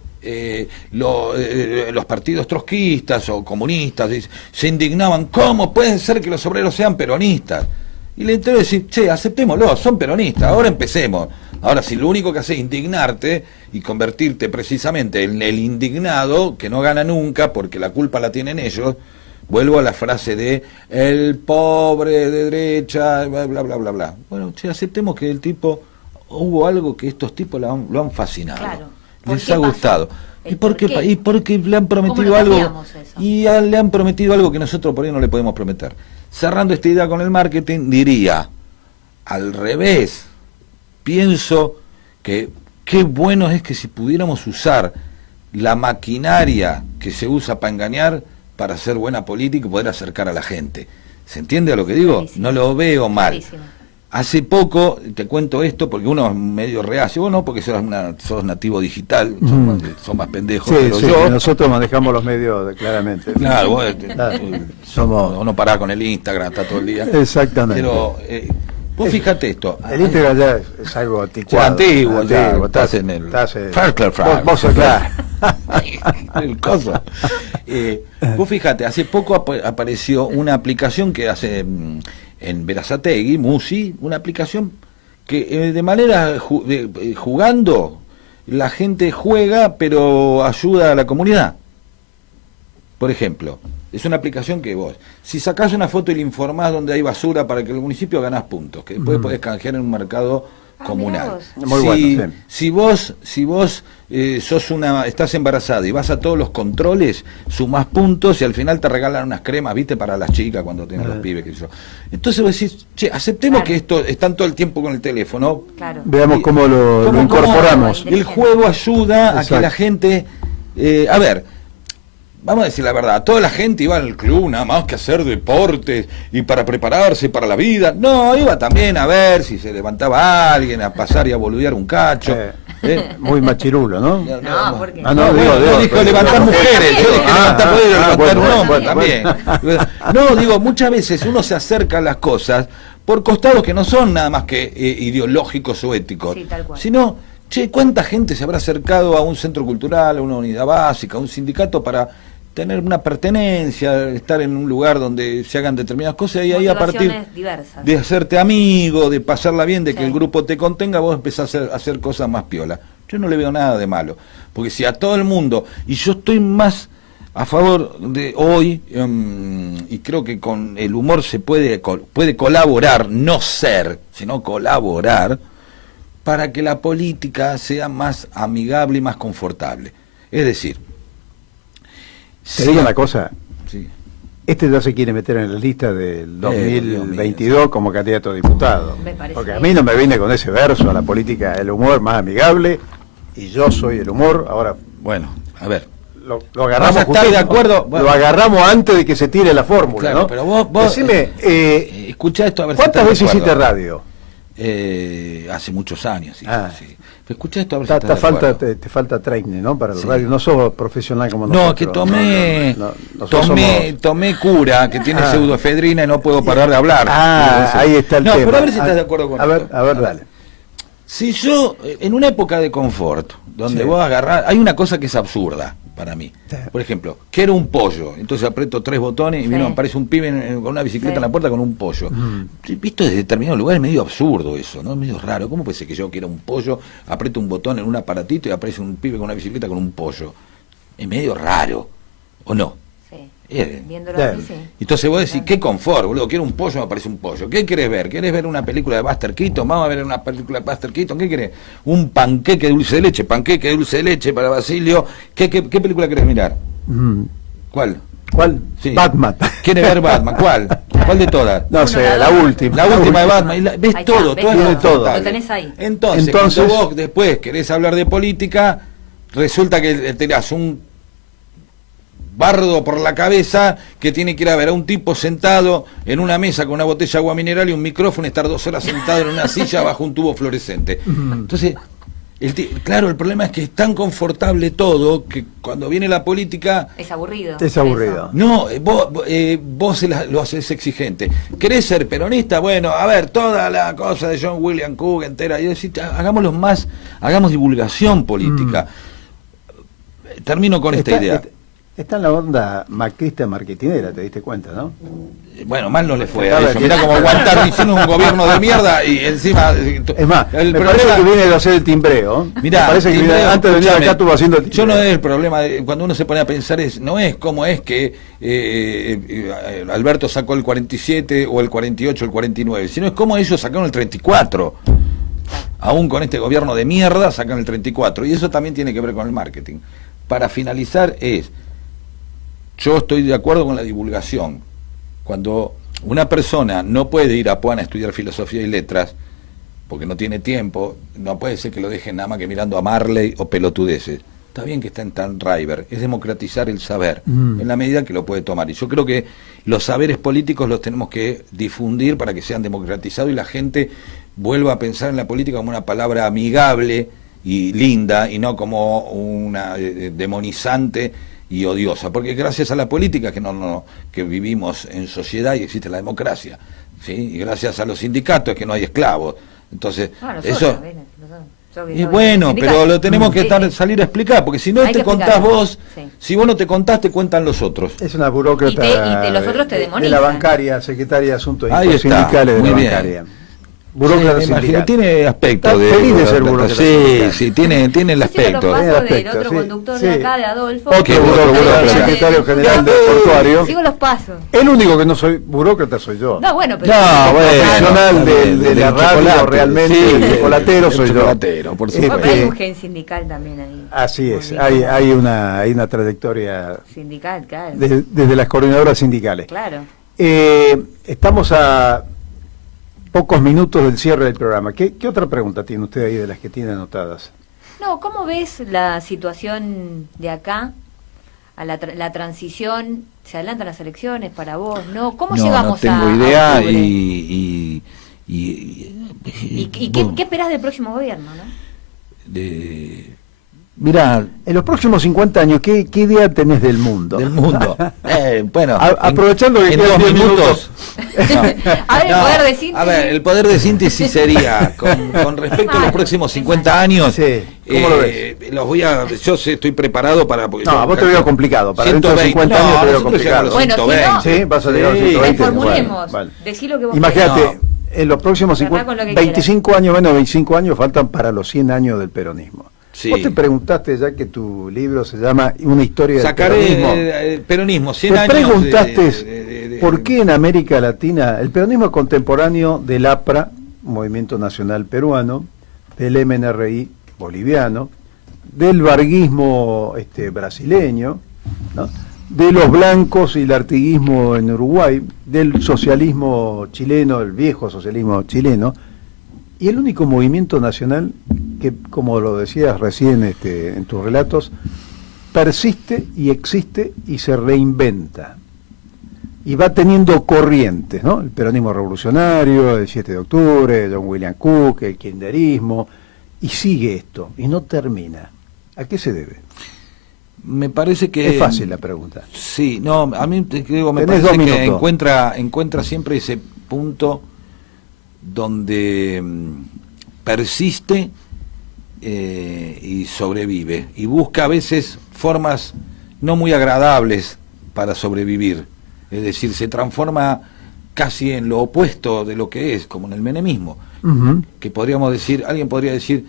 los partidos trotskistas o comunistas se indignaban, ¿cómo puede ser que los obreros sean peronistas? Y le tengo que decir, che, aceptémoslo, son peronistas, ahora empecemos. Ahora, si lo único que hace es indignarte y convertirte precisamente en el indignado, que no gana nunca porque la culpa la tienen ellos, vuelvo a la frase de el pobre de derecha, bla, bla, bla, bla, bla. Bueno, che, aceptemos que hubo algo que estos tipos lo han fascinado. Claro. Les ha gustado. ¿Y porque le han prometido algo? Y le han prometido algo que nosotros por ahí no le podemos prometer. Cerrando esta idea con el marketing, diría, al revés, pienso que qué bueno es que si pudiéramos usar la maquinaria que se usa para engañar, para hacer buena política y poder acercar a la gente. ¿Se entiende a lo que digo? No lo veo mal. Hace poco, te cuento esto porque uno es medio reacio, vos no, porque sos nativo digital, sos más pendejos, pero yo... nosotros manejamos los medios claramente. Claro, vos no parás con el Instagram, está todo el día. Exactamente. Pero vos fíjate esto. El Instagram ya es algo anticuado. Antiguo, estás en el... Vos el coso. Vos fíjate, hace poco apareció una aplicación que hace... en Berazategui, Musi, una aplicación que de manera jugando, la gente juega pero ayuda a la comunidad. Por ejemplo, es una aplicación que vos, si sacás una foto y le informás donde hay basura para que el municipio ganás puntos, que después podés canjear en un mercado comunal. Muy bueno, si vos estás embarazada y vas a todos los controles, sumás puntos y al final te regalan unas cremas, viste, para las chicas cuando tienen los pibes, que yo. Entonces vos decís, che, aceptemos que están todo el tiempo con el teléfono. Veamos cómo lo incorporamos. El juego ayuda a que la gente, vamos a decir la verdad, toda la gente iba al club nada más que a hacer deportes y para prepararse para la vida. No, iba también a ver si se levantaba alguien, a pasar y a boludear un cacho. Muy machirulo, ¿no? No, porque... dijo levantar mujeres, yo dije levantar un hombre también. No, digo, muchas veces uno se acerca a las cosas por costados que no son nada más que ideológicos o éticos, sino, che, ¿cuánta gente se habrá acercado a un centro cultural, a una unidad básica, a un sindicato para tener una pertenencia, estar en un lugar donde se hagan determinadas cosas y ahí a partir diversas. De hacerte amigo, de pasarla bien, de que el grupo te contenga, vos empezás a hacer cosas más piola. Yo no le veo nada de malo, porque si a todo el mundo, y yo estoy más a favor de hoy, y creo que con el humor se puede colaborar, no ser, sino colaborar, para que la política sea más amigable y más confortable. Es decir, te digo una cosa, sí. Este ya se quiere meter en la lista del 2022 como candidato a diputado, porque a mí no me viene con ese verso, a la política, el humor más amigable, y yo soy el humor. Ahora, bueno, a ver, lo agarramos, ¿estás de acuerdo? Bueno, lo agarramos antes de que se tire la fórmula, claro, ¿no? Pero vos decime, escuchá esto, a ver. ¿Cuántas veces hiciste radio? Hace muchos años, sí. Escuchá esto, a ver si te falta training, ¿no? Para el radio, no sos profesional como nosotros. No, que tomé cura, que tiene pseudoefedrina y no puedo parar de hablar. Ahí está el tema. No, pero a ver si estás de acuerdo con esto. A ver, dale. Si yo, en una época de confort, donde vos agarrás, hay una cosa que es absurda para mí. Por ejemplo, quiero un pollo, entonces aprieto 3 botones y aparece un pibe con una bicicleta en la puerta con un pollo. Visto desde determinado lugar es medio absurdo eso, ¿no? Es medio raro. ¿Cómo puede ser que yo quiera un pollo, aprieto un botón en un aparatito y aparece un pibe con una bicicleta con un pollo? Es medio raro, ¿o no? Viéndolo así, sí. Entonces vos decís, qué confort, boludo, quiero un pollo, me aparece un pollo. ¿Qué querés ver? ¿Querés ver una película de Buster Keaton? Vamos a ver una película de Buster Keaton. ¿Qué querés? Un panqueque de dulce de leche para Basilio. ¿Qué película querés mirar? ¿Cuál? Sí. Batman. ¿Quieres ver Batman? ¿Cuál? ¿Cuál de todas? No sé, la última. La última de Batman. ¿Ves todo? Todo. Lo tenés ahí. Entonces, cuando vos después querés hablar de política, resulta que tenés un bardo por la cabeza que tiene que ir a ver a un tipo sentado en una mesa con una botella de agua mineral y un micrófono y estar 2 horas sentado en una silla bajo un tubo fluorescente. Entonces, claro, el problema es que es tan confortable todo que cuando viene la política... Es aburrido. Es aburrido. No, vos lo haces exigente. ¿Querés ser peronista? Bueno, a ver, toda la cosa de John William Cook entera, y decir, hagamos divulgación política. Termino con esta idea. Está en la onda macrista marketinera, te diste cuenta, ¿no? Bueno, mal no le fue a eso. Mirá cómo aguantar diciendo un gobierno de mierda y encima... Es más, me parece que viene de hacer el timbreo. Mirá, parece que antes de venir acá estuvo haciendo el timbreo. Yo no es el problema, cuando uno se pone a pensar, no es cómo es que Alberto sacó el 47 o el 48 o el 49, sino es cómo ellos sacaron el 34. Aún con este gobierno de mierda sacan el 34. Y eso también tiene que ver con el marketing. Para finalizar yo estoy de acuerdo con la divulgación. Cuando una persona no puede ir a Puan a estudiar filosofía y letras, porque no tiene tiempo, no puede ser que lo dejen nada más que mirando a Marley o pelotudeces. Está bien que está en Tan River, es democratizar el saber, en la medida que lo puede tomar. Y yo creo que los saberes políticos los tenemos que difundir para que sean democratizados y la gente vuelva a pensar en la política como una palabra amigable y linda, y no como una demonizante y odiosa, porque gracias a la política que vivimos en sociedad y existe la democracia, ¿sí? Y gracias a los sindicatos que no hay esclavos. Entonces, eso es bueno, pero lo tenemos que salir a explicar, porque si no te contás vos, si vos no te contás, te cuentan los otros. Es una burócrata y los otros te demonizan. De la bancaria, secretaria de Asuntos Sindicales de la bancaria. Burócrata sindical. Tiene aspecto de feliz de ser burócrata. Sí, tiene el aspecto. Sigo los pasos del otro conductor de acá, de Adolfo. Otro burócrata, secretario general del portuario. Sigo los pasos. El único que no soy burócrata soy yo. No, bueno, pero profesional de la radio, realmente, el chocolatero soy yo. Por supuesto. Hay un gen sindical también ahí. Así es, hay una trayectoria sindical, claro. Desde las coordinadoras sindicales. Claro. Estamos a pocos minutos del cierre del programa. ¿Qué otra pregunta tiene usted ahí de las que tiene anotadas? No, ¿cómo ves la situación de acá la transición? ¿Se adelantan las elecciones para vos? ¿No? ¿Cómo no, llegamos no tengo a idea octubre? ¿Y qué esperás del próximo gobierno, no? Mirá, en los próximos 50 años, ¿qué idea tenés del mundo? Del mundo. Bueno, aprovechando que en quedan 2 10 minutos. A ver, el poder de síntesis. A ver, el poder de síntesis sería con respecto a los próximos 50 años. Sí. ¿Cómo lo ves? Yo estoy preparado para. No, a vos te veo complicado. Para dentro de 50 años te veo complicado. Bueno, 120. Sí, vas a llegar a 120. Reformulemos. Vale. Decí lo que vos Imagínate, querés. en los próximos 25 años, menos de 25 años, faltan para los 100 años del peronismo. Sí. Vos te preguntaste, ya que tu libro se llama Una historia del peronismo. El peronismo, 100 te años. Te preguntaste por qué en América Latina el peronismo contemporáneo del APRA, Movimiento Nacional Peruano, del MNRI boliviano, del varguismo brasileño, ¿no?, de los blancos y el artiguismo en Uruguay, del socialismo chileno, el viejo socialismo chileno, y el único movimiento nacional que, como lo decías recién en tus relatos, persiste y existe y se reinventa. Y va teniendo corrientes, ¿no? El peronismo revolucionario, el 7 de octubre, John William Cook, el kirchnerismo, y sigue esto, y no termina. ¿A qué se debe? Me parece que... Es fácil la pregunta. Sí, no, a mí me parece que encuentra siempre ese punto donde persiste y sobrevive, y busca a veces formas no muy agradables para sobrevivir, es decir, se transforma casi en lo opuesto de lo que es, como en el menemismo, que podríamos decir, alguien podría decir,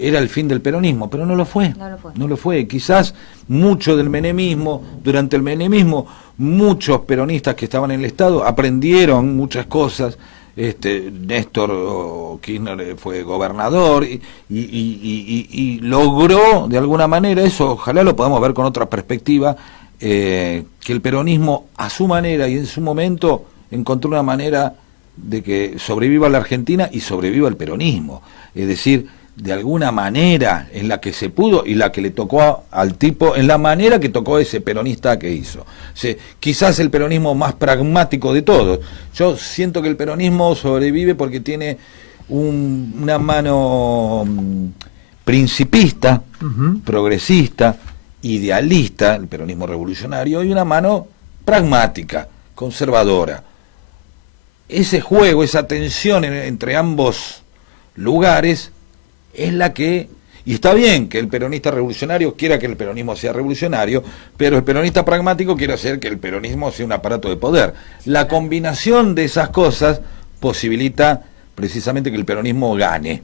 era el fin del peronismo, pero no lo fue. No lo fue. Quizás mucho del menemismo, durante el menemismo, muchos peronistas que estaban en el Estado aprendieron muchas cosas. Néstor Kirchner fue gobernador y logró de alguna manera eso. Ojalá lo podamos ver con otra perspectiva, que el peronismo a su manera y en su momento encontró una manera de que sobreviva la Argentina y sobreviva el peronismo, es decir, de alguna manera en la que se pudo y la que le tocó al tipo, en la manera que tocó ese peronista que hizo. O sea, quizás el peronismo más pragmático de todos. Yo siento que el peronismo sobrevive porque tiene una mano principista, progresista, idealista, el peronismo revolucionario, y una mano pragmática, conservadora. Ese juego, esa tensión entre ambos lugares es la que, y está bien que el peronista revolucionario quiera que el peronismo sea revolucionario, pero el peronista pragmático quiere hacer que el peronismo sea un aparato de poder. La combinación de esas cosas posibilita precisamente que el peronismo gane,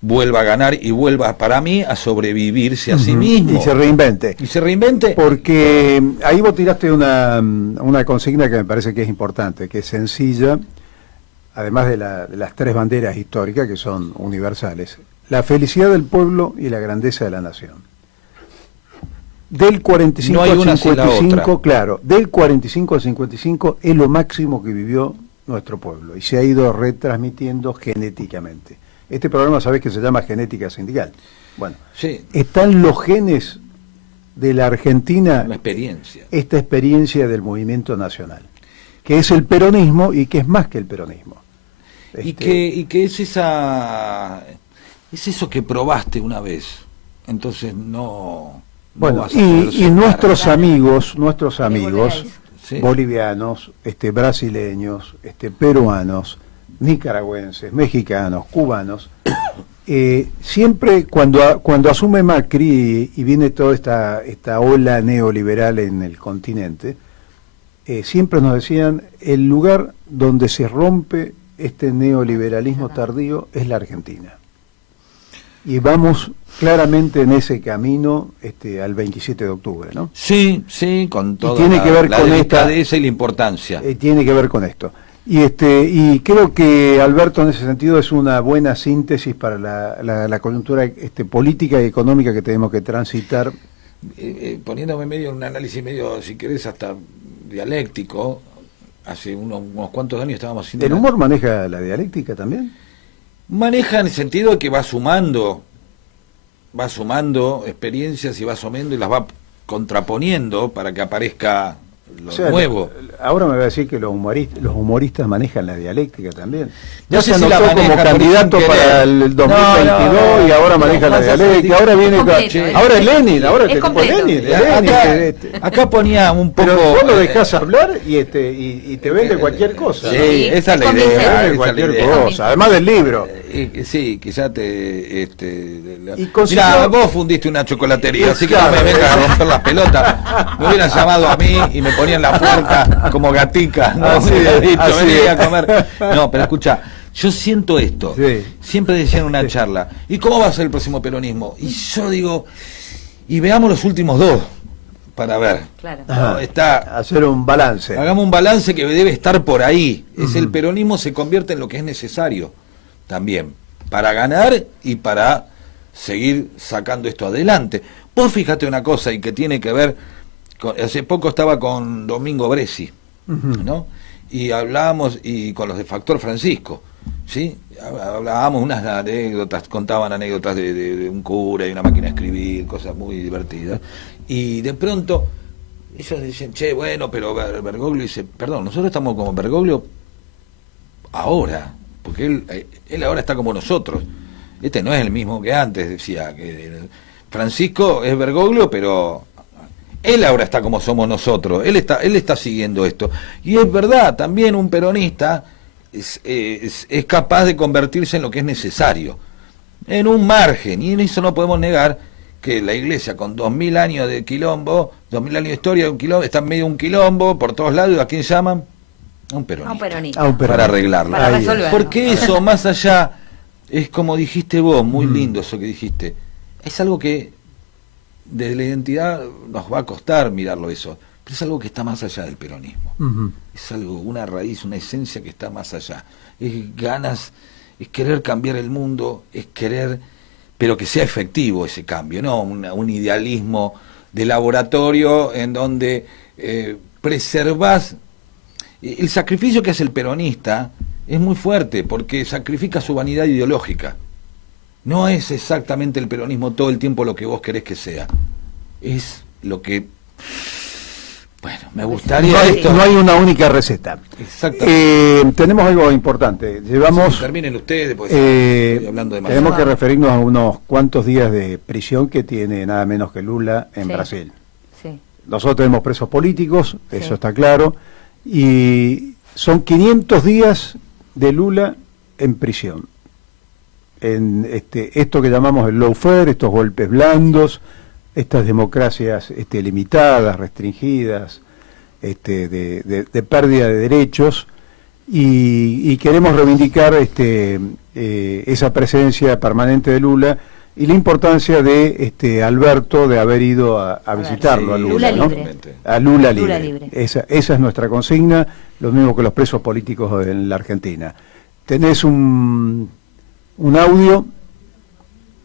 vuelva a ganar y vuelva, para mí, a sobrevivirse a sí mismo. Y se reinvente. Y se reinvente. Porque ahí vos tiraste una consigna que me parece que es importante, que es sencilla, además de las 3 banderas históricas que son universales: la felicidad del pueblo y la grandeza de la nación. Del 45 no hay al una 55, claro, del 45 al 55 es lo máximo que vivió nuestro pueblo y se ha ido retransmitiendo genéticamente. Este programa, sabés que se llama Genética Sindical. Bueno, sí. Están los genes de la Argentina, una experiencia. Esta experiencia del movimiento nacional, que es el peronismo y que es más que el peronismo. Y que es eso que probaste una vez, entonces no bueno, vas a poder y nuestros amigos ¿sí? bolivianos, brasileños, peruanos, nicaragüenses, mexicanos, cubanos, siempre cuando asume Macri y viene toda esta ola neoliberal en el continente, siempre nos decían, el lugar donde se rompe este neoliberalismo tardío es la Argentina. Y vamos claramente en ese camino al 27 de octubre, ¿no? Sí, con toda tiene que ver la con delicadeza y la importancia. Tiene que ver con esto. Y creo que Alberto en ese sentido es una buena síntesis para la coyuntura política y económica que tenemos que transitar. Poniéndome medio en un análisis medio, si querés, hasta dialéctico, hace unos cuantos años estábamos haciendo... ¿El humor maneja la dialéctica también? Maneja en el sentido de que va sumando experiencias y va sumando y las va contraponiendo para que aparezca lo nuevo. Ahora me va a decir que los humoristas manejan la dialéctica también. No Ya sé se si la anotó como manejan, candidato pero sin para el 2022 y ahora maneja la dialéctica. Ahora viene ahora es Lenin, ahora te tipo Lenin. Acá ponía un poco. Pero vos lo dejás hablar y te vende cualquier cosa. Sí, esa es la idea. Vende cualquier cosa, además del libro. Sí, quizá te. consiguió... Mirá, vos fundiste una chocolatería, así que no me vengas a romper las pelotas. Me hubieran llamado a mí y me ponían la puerta como gatica. No, me hubieran dicho, vení a comer. No, pero escucha, yo siento esto. Sí. Siempre decían en una charla, ¿y cómo va a ser el próximo peronismo? Y yo digo, y veamos los últimos dos para ver. Claro. No, hacer un balance. Hagamos un balance que debe estar por ahí. Es el peronismo se convierte en lo que es necesario también, para ganar y para seguir sacando esto adelante. Vos fíjate una cosa y que tiene que ver, hace poco estaba con Domingo Bresi, ¿no? Y hablábamos, y con los de Factor Francisco, ¿sí? Hablábamos unas anécdotas, contaban anécdotas de un cura y una máquina de escribir, cosas muy divertidas, y de pronto ellos dicen, che, bueno, pero Bergoglio dice, perdón, nosotros estamos como Bergoglio ahora, porque él ahora está como nosotros. Este no es el mismo que antes, decía que Francisco es Bergoglio, pero él ahora está como somos nosotros. Él está siguiendo esto. Y es verdad, también un peronista es capaz de convertirse en lo que es necesario, en un margen, y en eso no podemos negar que la iglesia con 2000 años de quilombo, 2000 años de historia, un quilombo, está en medio de un quilombo por todos lados. ¿A quién llaman? A un peronista. Para arreglarlo. Para resolverlo. Porque eso, más allá, es como dijiste vos, muy lindo eso que dijiste. Es algo que desde la identidad nos va a costar mirarlo eso, pero es algo que está más allá del peronismo. Es algo, una raíz, una esencia que está más allá. Es ganas, es querer cambiar el mundo, es querer, pero que sea efectivo ese cambio, no un idealismo de laboratorio en donde preservás. El sacrificio que hace el peronista es muy fuerte porque sacrifica su vanidad ideológica. No es exactamente el peronismo todo el tiempo lo que vos querés que sea. Es lo que... Bueno, me gustaría... No hay una única receta. Exactamente. Tenemos algo importante. Llevamos... Sí, terminen ustedes, porque estoy hablando de tenemos que referirnos a unos cuantos días de prisión que tiene nada menos que Lula en Brasil. Sí. Nosotros tenemos presos políticos, eso está claro. Y son 500 días de Lula en prisión, en esto que llamamos el lawfare, estos golpes blandos, estas democracias limitadas, restringidas, de pérdida de derechos, y queremos reivindicar esa presencia permanente de Lula y la importancia de Alberto de haber ido a visitarlo, a Lula, ¿no? A Lula libre. Esa es nuestra consigna, lo mismo que los presos políticos en la Argentina. ¿Tenés un audio?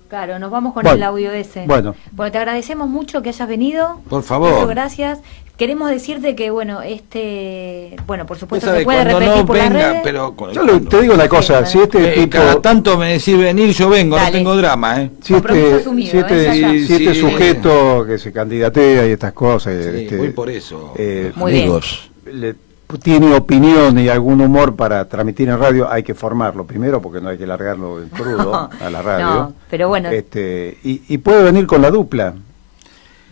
Claro, nos vamos con el audio ese. Bueno, te agradecemos mucho que hayas venido. Por favor. Muchas gracias. Queremos decirte que, bueno, por supuesto se puede repetir no por venga, las redes. Pero te digo una cosa, si tipo... cada tanto me decís venir, yo vengo, no tengo drama, Si este sujeto que se candidatea y estas cosas... voy por eso, amigos. Tiene opinión y algún humor para transmitir en radio, hay que formarlo primero, porque no hay que largarlo en crudo a la radio. No, pero bueno. Y puede venir con la dupla.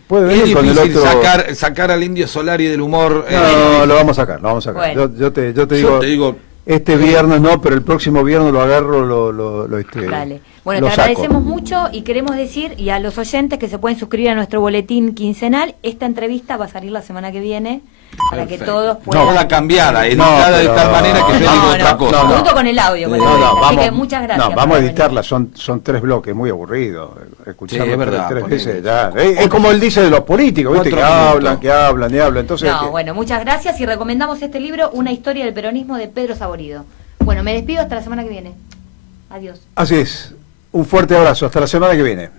Puede venir con el otro... sacar al Indio Solari del humor. No, lo vamos a sacar. Bueno. Yo te digo, este viernes no, pero el próximo viernes lo agarro, Dale. Bueno, te agradecemos mucho y queremos decir, y a los oyentes que se pueden suscribir a nuestro boletín quincenal, esta entrevista va a salir la semana que viene, para que todos puedan... No, la cambiada, editada de tal manera que yo digo otra cosa. Junto con el audio, así que muchas gracias. No, vamos a editarla, son 3 bloques, muy aburridos. Escucharlo es verdad, 3 veces ya. Es como él dice de los políticos, ¿viste? Que hablan. Entonces, bueno, muchas gracias y recomendamos este libro, Una historia del peronismo, de Pedro Saborido. Bueno, me despido hasta la semana que viene. Adiós. Así es. Un fuerte abrazo. Hasta la semana que viene.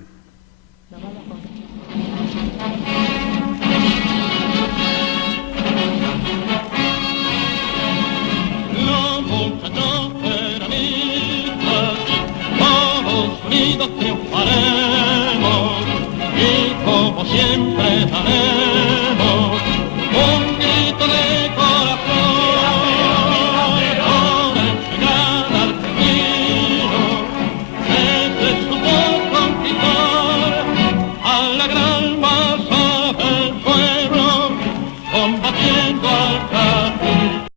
Unidos triunfaremos y como siempre daré.